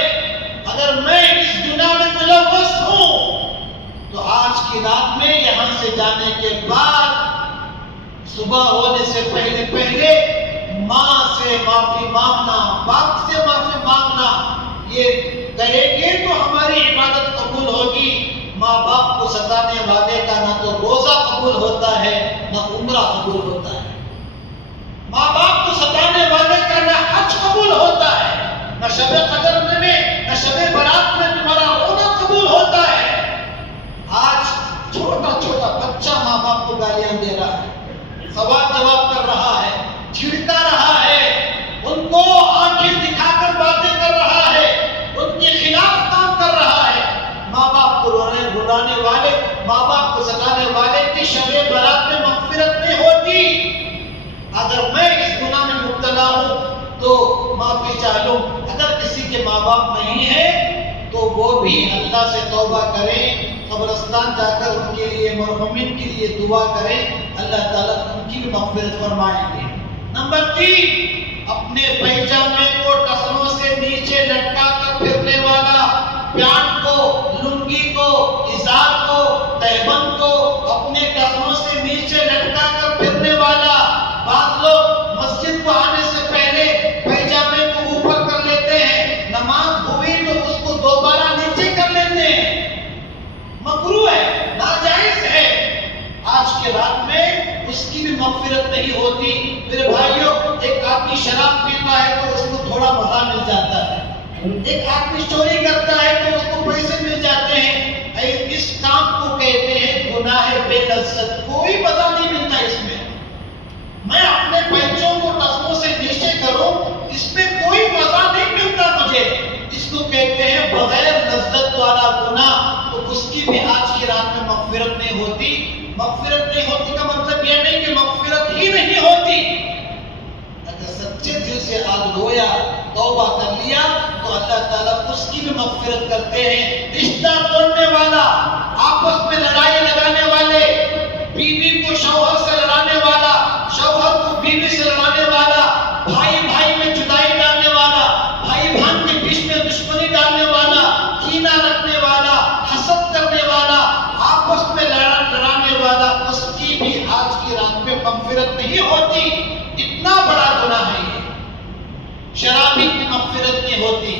اگر میں اس گناہ میں ملوث ہوں تو آج کی رات میں یہاں سے جانے کے بعد صبح ہونے سے پہلے ماں سے معافی مانگنا، باپ سے معافی مانگنا، یہ کریں گے تو ہماری عبادت قبول ہوگی۔ ماں باپ کو ستانے والے کا نہ تو روزہ قبول ہوتا ہے نہ عمرہ قبول ہوتا ہے، ماں باپ کو ستانے والے کا نہ حج قبول ہوتا ہے، نہ شب قدر میں نہ شب برات میں تمہارا رونا قبول ہوتا ہے۔ آج چھوٹا چھوٹا بچہ ماں باپ کو گالیاں دے رہا ہے، سوال جواب کر رہا ہے، چھڑتا رہا ہے، ان کو آنکھیں دکھا کر باتیں کر رہا ہے، ان کے خلاف کام کر رہا ہے۔ ماں باپ کو رلانے والے، ماں باپ کو ستانے والے کی شب برات میں مغفرت نہیں ہوتی۔ اگر میں اس گناہ میں مبتلا ہوں تو معافی چاہوں، اگر کسی کے ماں باپ نہیں ہیں تو وہ بھی اللہ سے توبہ کریں، قبرستان جا کر ان کے لیے، مرحومین کے لیے دعا کریں، اللہ تعالیٰ ان کی بھی مغفرت فرمائیں گے۔ نمبر 3، اپنے پیجامے کو ٹخنوں سے نیچے لٹکا کر پھرنے والا، پیانٹ کو، لنگی کو، ازار کو، تہبند کو اپنے ٹخنوں سے نیچے لٹکا کر پھرنے والا۔ بعض لوگ مسجد کو آنے سے پہلے پیجامے کو اوپر کر لیتے ہیں، نماز ہوئی تو اس کو دوبارہ نیچے کر لیتے ہیں، مکروہ ہے، ناجائز ہے۔ آج کے رات میں اس کی بھی مغفرت نہیں ہوتی۔ میرے بھائیوں، ایک آدمی شراب پیتا ہے تو اس کو تھوڑا مزہ مل جاتا ہے، ایک آدمی چوری کرتا ہے تو اس کو پیسے مل جاتے ہیں، اس کام کو کہتے ہیں گناہ بے لذت، کوئی مزہ نہیں ملتا اس میں۔ میں اپنے پیچوں کو ٹخنوں سے نیچے کروں، اس میں کوئی مزہ نہیں ملتا مجھے، اس کو کہتے ہیں بغیر لذت والا گناہ۔ تو اس کی بھی آج کی رات میں مغفرت نہیں ہوتی۔ مغفرت نہیں ہوتی کا مطلب یہ نہیں کہ مغفرت ہی نہیں ہوتی، اگر سچے دل سے آج رویا، توبہ کر لیا تو اللہ تعالیٰ اس کی بھی مغفرت کرتے ہیں۔ رشتہ توڑنے والا، آپس میں لڑائی لگانے والے، بیوی کو شوہر سے لڑانے والا، شوہر کو بیوی سے لڑانے والا، بھائی بھائی میں جدائی ڈالنے والا، بھائی بہن کے بیچ میں دشمنی ڈالنے والا، کینہ رکھنے والا، حسد کرنے والا، آپس میں لڑانے والا، اس کی بھی آج کی رات میں مغفرت نہیں ہوتی۔ اتنا بڑا گناہ ہے یہ۔ شرابی کی مغفرت نہیں ہوتی۔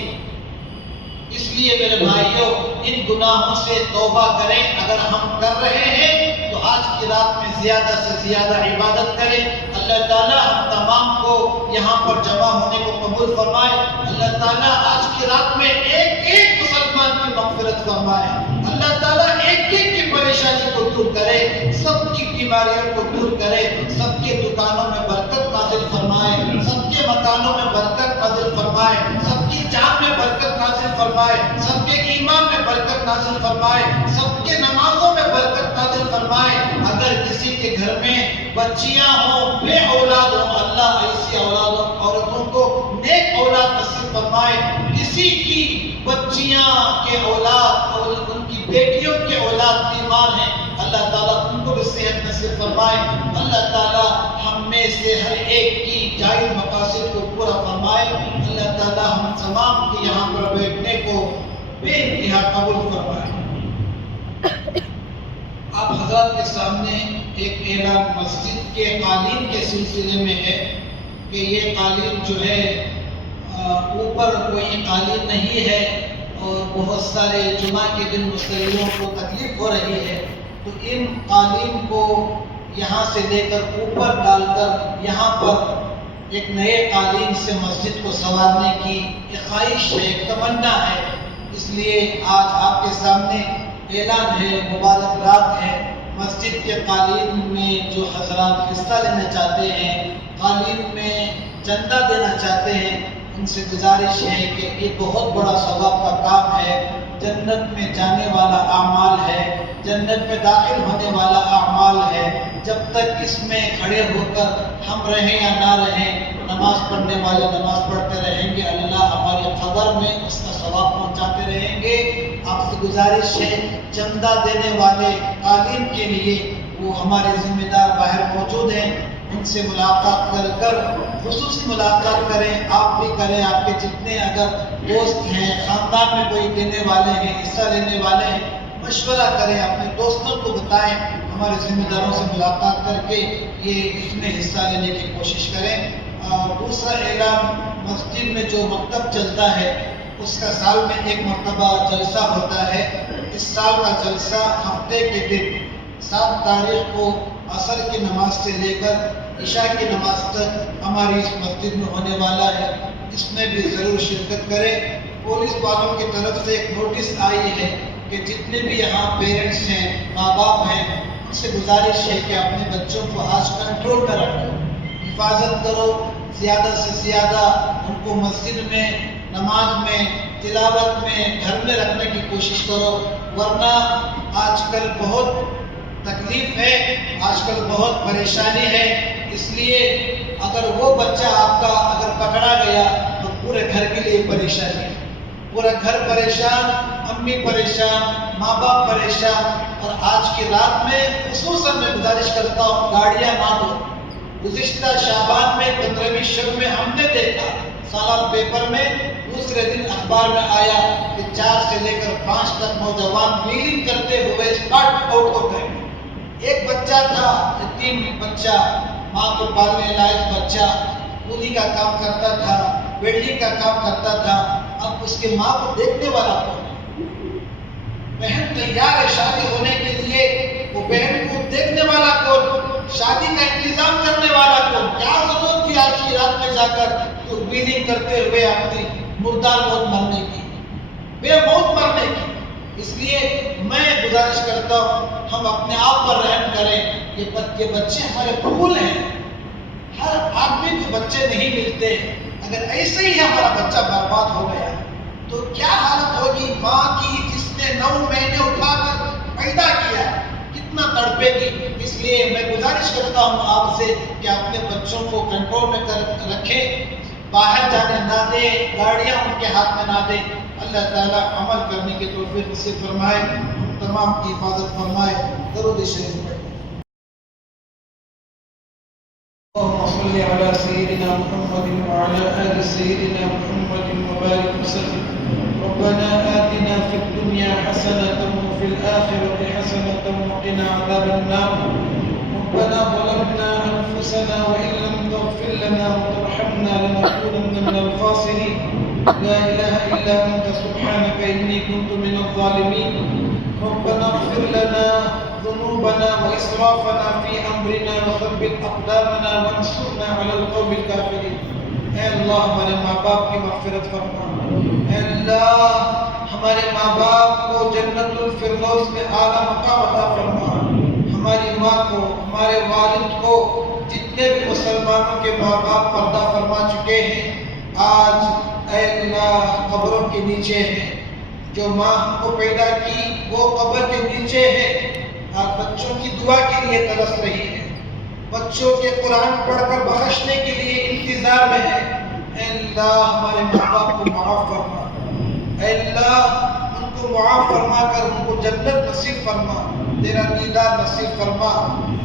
اس لیے میرے بھائیوں، ان گناہوں سے توبہ کریں۔ اگر ہم کر رہے ہیں تو آج کی رات میں زیادہ سے زیادہ عبادت کریں۔ اللہ تعالیٰ ہم تمام کو یہاں پر جمع ہونے کو قبول فرمائے۔ اللہ تعالیٰ آج کی رات میں ایک ایک مسلمان کی مغفرت فرمائے۔ اللہ تعالیٰ ایک ایک کی پریشانی کو دور کرے، سب کی بیماریوں کو دور کرے، سب کے دکانوں میں برکت نازل فرمائے، سب کے مکانوں میں برکت نازل فرمائے، سب کی جان میں برکت نازل فرمائے، سب کے ایمان میں برکت نازل فرمائے، سب کے نمازوں میں برکت نازل فرمائے۔ اگر کسی کے گھر میں بچیاں ہوں، بے اولاد ہوں، اللہ ایسی عورتوں کو نیک اولاد نصیب فرمائے۔ کسی کی بچیاں کے اولاد اور ان کی بیٹیوں کے اولاد بیمار ہیں، اللہ تعالیٰ ان کو بھی صحت نصیب فرمائے. اللہ تعالیٰ ہم میں سے ہر ایک کی جائز مقاصد کو پورا فرمائے. اللہ تعالیٰ ہم تمام کے یہاں پر بیٹھنے کو بے انتہا قبول فرمائے. آپ حضرات کے سامنے ایک اعلان مسجد کے قالین کے سلسلے میں ہے کہ یہ قالین جو ہے اوپر کوئی قالین نہیں ہے اور بہت سارے جمعہ کے دن مصلیوں کو تکلیف ہو رہی ہے، تو ان قالین کو یہاں سے لے کر اوپر ڈال کر یہاں پر ایک نئے قالین سے مسجد کو سنوارنے کی ایک خواہش ہے، ایک تمنا ہے. اس لیے آج آپ کے سامنے اعلان ہے، مبارکباد ہے. مسجد کے قالین میں جو حضرات حصہ لینا چاہتے ہیں، قالین میں چندہ دینا چاہتے ہیں، ان سے گزارش ہے کہ یہ بہت بڑا ثواب کا کام ہے، جنت میں جانے والا اعمال ہے، جنت میں داخل ہونے والا اعمال ہے. جب تک اس میں کھڑے ہو کر ہم رہیں یا نہ رہیں، نماز پڑھنے والے نماز پڑھتے رہیں گے، اللہ ہماری قبر میں اس کا ثواب پہنچاتے رہیں گے. آپ سے گزارش ہے چندہ دینے والے قالین کے لیے وہ ہمارے ذمہ دار باہر موجود ہیں، ان سے ملاقات کر خصوصی ملاقات کریں. آپ بھی کریں، آپ کے جتنے اگر دوست ہیں، خاندان میں کوئی دینے والے ہیں، حصہ لینے والے ہیں، مشورہ کریں، اپنے دوستوں کو بتائیں، ہمارے ذمہ داروں سے ملاقات کر کے یہ اس میں حصہ لینے کی کوشش کریں. دوسرا اعلان، مسجد میں جو مکتب چلتا ہے اس کا سال میں ایک مرتبہ جلسہ ہوتا ہے. اس سال کا جلسہ ہفتے کے دن 7 تاریخ کو عصر کی نماز سے لے کر عشاء کی نماز تک ہماری اس مسجد میں ہونے والا ہے. اس میں بھی ضرور شرکت کریں. پولیس والوں کی طرف سے ایک نوٹس آئی ہے کہ جتنے بھی یہاں پیرنٹس ہیں، ماں باپ ہیں، ان سے گزارش ہے کہ اپنے بچوں کو آج کنٹرول میں رکھو، حفاظت کرو، زیادہ سے زیادہ ان کو مسجد میں، نماز میں، تلاوت میں، گھر میں رکھنے کی کوشش کرو. ورنہ آج کل بہت تکلیف ہے، آج کل بہت پریشانی ہے. اس لیے اگر وہ بچہ آپ کا اگر پکڑا گیا تو پورے گھر کے لیے پریشانی ہے. پورا گھر پریشان، امی پریشان، ماں باپ پریشان. اور آج کی رات میں خصوصاً میں گزارش کرتا ہوں گاڑیاں نہ دو. گزشتہ شعبان میں 15ویں شب میں ہم نے دیکھا سالانہ پیپر میں، دوسرے دن اخبار میں آیا کہ 4 سے لے کر 5 تک نوجوان ویلنگ کرتے ہوئے اسپاٹ آؤٹ ہو گئے. ایک بچہ تھا، یتیم بچہ، ماں کو پالنے لائق بچہ، کولی کا کام کرتا تھا، ویلڈنگ کا کام کرتا تھا. اب اس کے ماں کو دیکھنے والا کون؟ بہن تیار ہے شادی ہونے کے لیے، وہ بہن کو دیکھنے والا کون؟ شادی کا انتظام کرنے والا کون؟ کیا ضرورت تھی آج کی رات میں جا کر تو ویلنگ کرتے ہوئے اپنی مردار موت مرنے کی، بے موت مرنے کی. اس لیے میں گزارش کرتا ہوں ہم اپنے آپ پر رحم کریں. یہ بچے ہمارے پھول ہیں. ہر آدمی کو بچے نہیں ملتے. اگر ایسے ہی ہمارا بچہ برباد ہو گیا تو کیا حالت ہوگی ماں کی جس نے 9 مہینے اٹھا کر پیدا کیا، کتنا تڑپے گی. اس لیے میں گزارش کرتا ہوں آپ سے کہ اپنے بچوں کو کنٹرول میں رکھیں، باہر جانے نہ دیں، گاڑیاں ان کے ہاتھ میں نہ دیں. اللہ تعالیٰ عمل کرنے کی توفیق نصیب فرمائے، تمام کی حفاظت فرمائے. درود شریف پڑھیں. اللهم صل على سيدنا محمد وعلى آل سيدنا محمد وبارك وسلم. ربنا آتنا في الدنيا حسنة وفي الآخرة حسنة وقنا عذاب النار. ربنا ظلمنا أنفسنا وإن لم تغفر لنا وترحمنا لنكونن من الخاسرين. لا إله إلا أنت سبحانك إني كنت من الظالمين. ربنا اغفر لنا ذنوبنا وإسرافنا في أمرنا وثبت أقدامنا وانصرنا على القوم الكافرين. اے اللہ ہمارے ماں باپ کی مغفرت فرما. اے اللہ ہمارے ماں باپ کو جنت الفردوس میں اعلیٰ مقام عطا فرما. ہماری ماں کو، ہمارے والد کو، جتنے بھی مسلمانوں کے ماں باپ پردہ فرما چکے ہیں، آج اے اللہ قبروں کے نیچے ہیں. جو ماں ہم کو پیدا کی وہ قبر کے نیچے ہے. آج بچوں کی دعا کے لیے ترس رہی ہے، بچوں کے قرآن پڑھ کر بخشنے کے لیے انتظار میں ہے. اے اللہ ہمارے ماں باپ کو معاف فرما. اے اللہ ان کو معاف فرما کر ان کو جنت نصیب فرما. تیرا دیدار نصیب فرما۔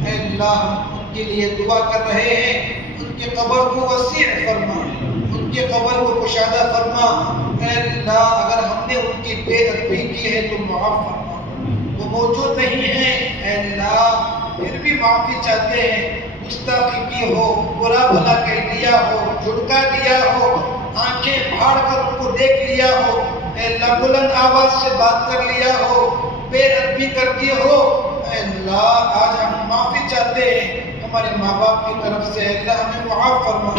اے اللہ ہم ان کے لیے دعا کر رہے ہیں، ان کے قبر کو وسیع فرما، ان کے قبر کو کشادہ فرما۔ اے اللہ اگر ہم نے ان کی بے ادبی کی ہے تو معاف فرما، وہ موجود نہیں ہیں اے اللہ پھر بھی معافی چاہتے ہیں۔ گستاخی کی ہو، برا بھلا کہہ دیا ہو، جھٹکا دیا ہو، آنکھیں پھاڑ کر ان کو دیکھ لیا ہو، اے اللہ بلند آواز سے بات کر لیا ہو، بے ادبی کر دی ہو، اے اللہ آج ہم معافی چاہتے ہیں ہمارے ماں باپ کی طرف سے۔ اے اللہ ہمیں معاف فرما۔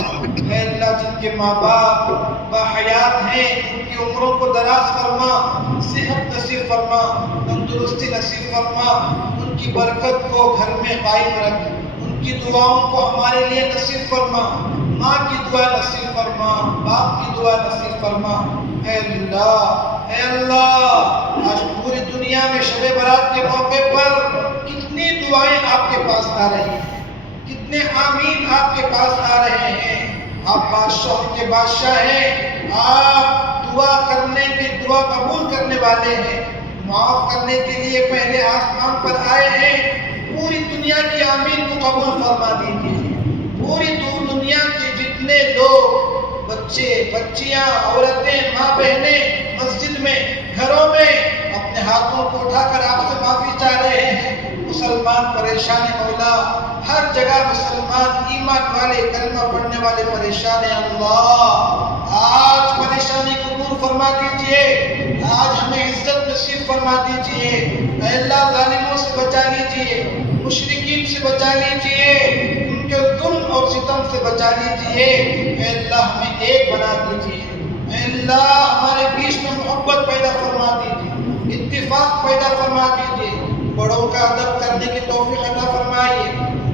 اے اللہ جن کے ماں باپ باحیات ہیں ان کی عمروں کو دراز فرما، صحت نصیب فرما، تندرستی نصیب فرما، ان کی برکت کو گھر میں قائم رکھ، ان کی دعاؤں کو ہمارے لیے نصیب فرما، ماں کی دعا نصیب فرما، باپ کی دعا نصیب فرما۔ اے اللہ آج پوری دنیا میں شب برات کے موقع پر کتنی دعائیں آپ کے پاس آ رہی ہیں، کتنے آمین آپ کے پاس آ رہے ہیں۔ آپ بادشاہوں کے بادشاہ ہیں، آپ دعا کرنے کی دعا قبول کرنے والے ہیں، معاف کرنے کے لیے پہلے آسمان پر آئے ہیں۔ پوری دنیا کی آمین کو قبول فرما دیجیے۔ پوری دنیا کے جتنے لوگ، بچے بچیاں، عورتیں، ماں بہنیں مسجد میں، گھروں میں اپنے ہاتھوں کو اٹھا کر آپ سے معافی چاہ رہے ہیں۔ مسلمان پریشان ہیں مولا، ہر جگہ مسلمان ایمان والے کلمہ پڑھنے والے پریشان ہیں اللہ۔ آج پریشانی کو دور فرما دیجئے، آج ہمیں عزت نصیب فرما دیجئے۔ اے اللہ ظالموں سے بچا لیجئے، مشرکین سے بچا لیجئے، ان کے ظلم اور ستم سے بچا لیجئے۔ اے اللہ ہمیں ایک بنا دیجئے۔ اے اللہ ہمارے بیچ میں محبت پیدا فرما دیجئے، اتفاق پیدا فرما دیجئے۔ بڑوں کا ادب کرنے کی توفیق عطا فرمائیے،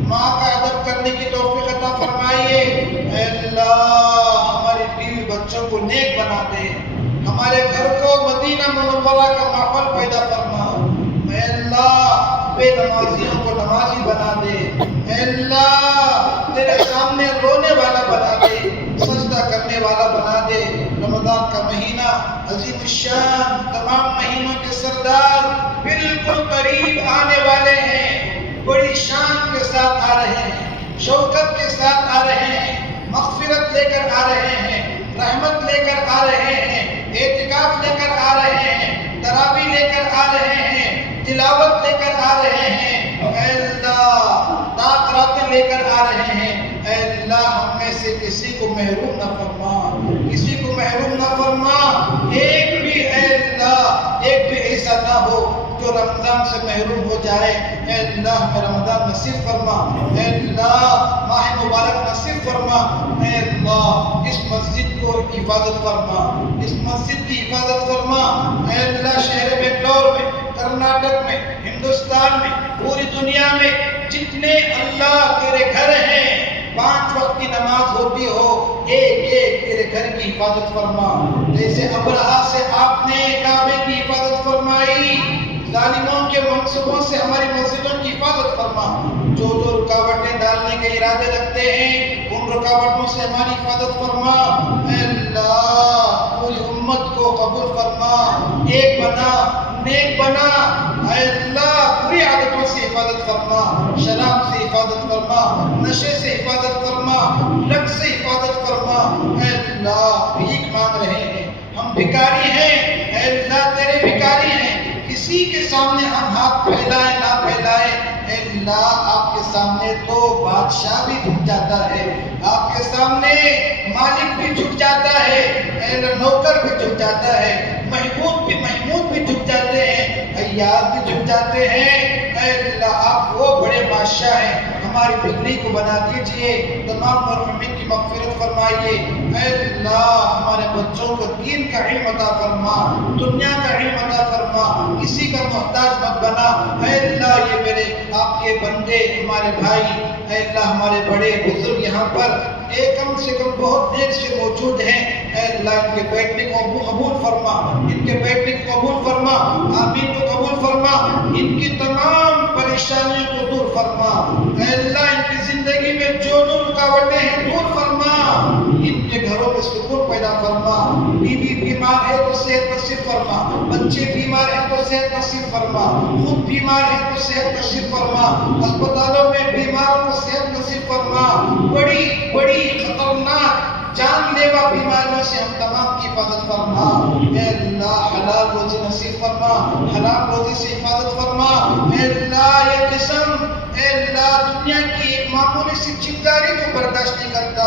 ماں کا ادب کرنے کی توفیق عطا فرمائیے۔ اے اللہ ہمارے بیوی بچوں کو نیک بنا دے، ہمارے گھر کو مدینہ منورہ کا ماحول پیدا فرما۔ اے اللہ بے نمازیوں کو نمازی بنا دے، اے اللہ تیرے سامنے رونے والا بنا دے، سجدہ کرنے والا بنا دے۔ رمضان کا مہینہ عظیم الشان، تمام مہینوں کے سردار بالکل قریب آنے والے ہیں، بڑی شان کے ساتھ آ رہے ہیں، شوکت کے ساتھ آ رہے ہیں، مغفرت لے کر آ رہے ہیں، رحمت لے کر آ رہے ہیں، اعتکاف لے کر آ رہے ہیں، تراویح لے کر آ رہے ہیں، تلاوت لے کر آ رہے ہیں۔ اے اللہ راتیں لے کر آ رہے ہیں۔ اے اللہ ہم میں سے کسی کو محروم نہ فرما، کسی کو محروم نہ فرما۔ ایک بھی اے اللہ ایک بھی ایسا نہ ہو جو رمضان سے محروم ہو جائے۔ اے اللہ ہمیں رمضان نصیب فرما، اے اللہ ماہ مبارک نصیب فرما۔ اے اللہ اس مسجد کو حفاظت فرما، اس مسجد کی حفاظت فرما۔ اے اللہ شہر بنگلور میں، کرناٹک میں، ہندوستان میں، پوری دنیا میں جتنے اللہ تیرے گھر ہیں، 5 وقت کی نماز ہوتی ہو، ایک ایک تیرے گھر کی حفاظت فرما۔ جیسے ابرہہ سے آپ نے کعبے کی حفاظت فرمائی، ظالموں کے منصوبوں سے ہماری مسجدوں کی حفاظت فرما۔ جو رکاوٹیں ڈالنے کے ارادے رکھتے ہیں ان رکاوٹوں سے ہماری حفاظت فرما۔ اے اللہ پوری امت کو قبول فرما، ایک بنا، نیک بنا۔ اے اللہ بری عادتوں سے حفاظت فرما، شراب سے حفاظت فرما، نشے سے حفاظت فرما، لت سے حفاظت فرما۔ اے اللہ بھیک مانگ رہے ہیں، ہم بھکاری ہیں، اے اللہ تیرے بھکاری ہیں، کسی کے سامنے ہم ہاتھ پھیلائیں نہ پھیلائیں۔ اے اللہ آپ کے سامنے تو بادشاہ بھی جھک جاتا ہے، آپ کے سامنے مالک بھی جھک جاتا ہے، اے اللہ نوکر بھی جھک جاتا ہے، محمود بھی جھک جاتے ہیں، عیاض بھی جھک جاتے ہیں۔ اے اللہ آپ وہ بڑے بادشاہ ہیں، ہماری بگڑی کو بنا دیجئے، تمام مرحومین کی مغفرت فرمائیے۔ اے اللہ ہمارے بچوں کو دین کا علم عطا فرما، دنیا کا علم عطا فرما، کسی کا محتاج مت بنا۔ اے اللہ یہ میرے آپ کے بندے ہمارے بھائی، اے اللہ ہمارے بڑے بزرگ یہاں پر کم سے کم بہت دیر سے موجود ہیں۔ اے اللہ ان کے بیٹھنے کو قبول فرما، ان کے بیٹھنے کو قبول فرما، آمین کو قبول فرما، ان کی تمام پریشانیوں کو دور فرما۔ اے اللہ ان کی زندگی میں جو رکاوٹیں ہیں دور فرما، ان کے گھروں میں سکون پیدا فرما، بیوی بیمار ہے تو صحت نصیب فرما، بچے بیمار ہیں تو صحت نصیب فرما، خود بیمار ہے تو صحت نصیب فرما، اسپتالوں میں بیماروں کو صحت نصیب فرما، بڑی بڑی خطرناک جان لیوا بیماریوں سے ہم تمام کی حفاظت فرما۔ اے اللہ حلال روزی نصیب فرما، حرام روزی سے حفاظت فرما۔ اے اللہ یہ جسم، اے اللہ دنیا کی ایک معمولی سی چنگاری کو برداشت نہیں کرتا،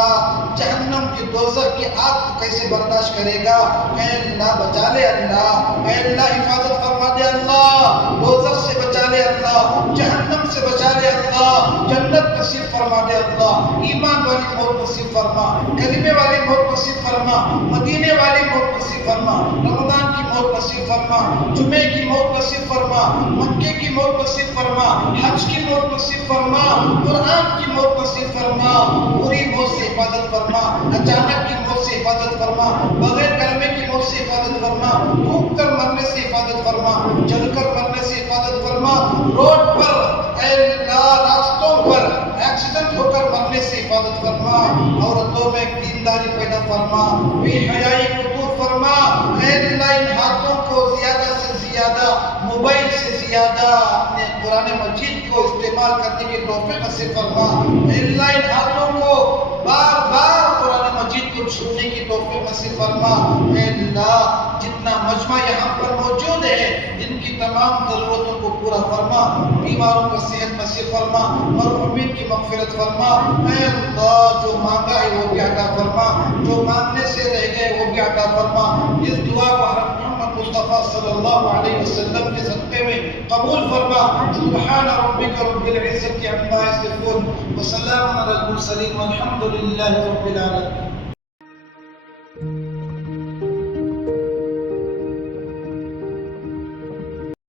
جہنم کی دوزخ کی آگ کو کیسے برداشت کرے گا؟ اے اللہ بچا لے اللہ، اے اللہ حفاظت فرما دے اللہ، دوزخ سے بچا لے اللہ، جہنم سے بچا لے اللہ، جنت نصیب فرما دے اللہ، ایمان والی موت نصیب فرما، کلمے والی موت نصیب فرما، مدینے والی موت نصیب فرما، رمضان کی موت نصیب فرما، جمعے کی موت نصیب فرما، مکے کی موت نصیب فرما، حج کی موت نصیب فرما، قرآن کی موت نصیب فرما، بری موت سے حفاظت فرما، اچانک کی موت سے حفاظت فرما، بغیر کلمے کی موت سے حفاظت فرما، ڈوب کر مرنے سے حفاظت فرما، جل کر مرنے سے حفاظت فرما، روڈ پر اے اللہ راستوں پر ایکسیڈنٹ ہو کر مرنے سے حفاظت فرما، عورتوں میں دینداری پیدا فرما، بے حیائی کو دور فرما۔ اے اللہ ان ہاتھوں کو زیادہ سے زیادہ موبائل سے زیادہ اپنے قرآن مجید کو استعمال کرنے کی توفیق نصیب فرما۔ اے اللہ ان ہاتھوں کو بار بار قرآن مجید کو چھونے کی توفیق نصیب فرما۔ اے اللہ جتنا مجمع یہاں پر موجود ہے ان کی تمام ضرورتوں کو پورا فرما، بیماروں کو صحت نصیب فرما، مرحومین کی مغفرت فرما۔ اے اللہ جو مانگا ہے وہ بھی عطا فرما، جو مانگنے سے رہ گئے وہ بھی عطا فرما۔ اس دعا کو حضرت محمد مصطفیٰ صلی اللہ علیہ وسلم کے صدقے میں قبول فرما۔ سبحان ربک رب العزت عما یصفون وسلام علی المرسلین والحمد للہ رب العالمین۔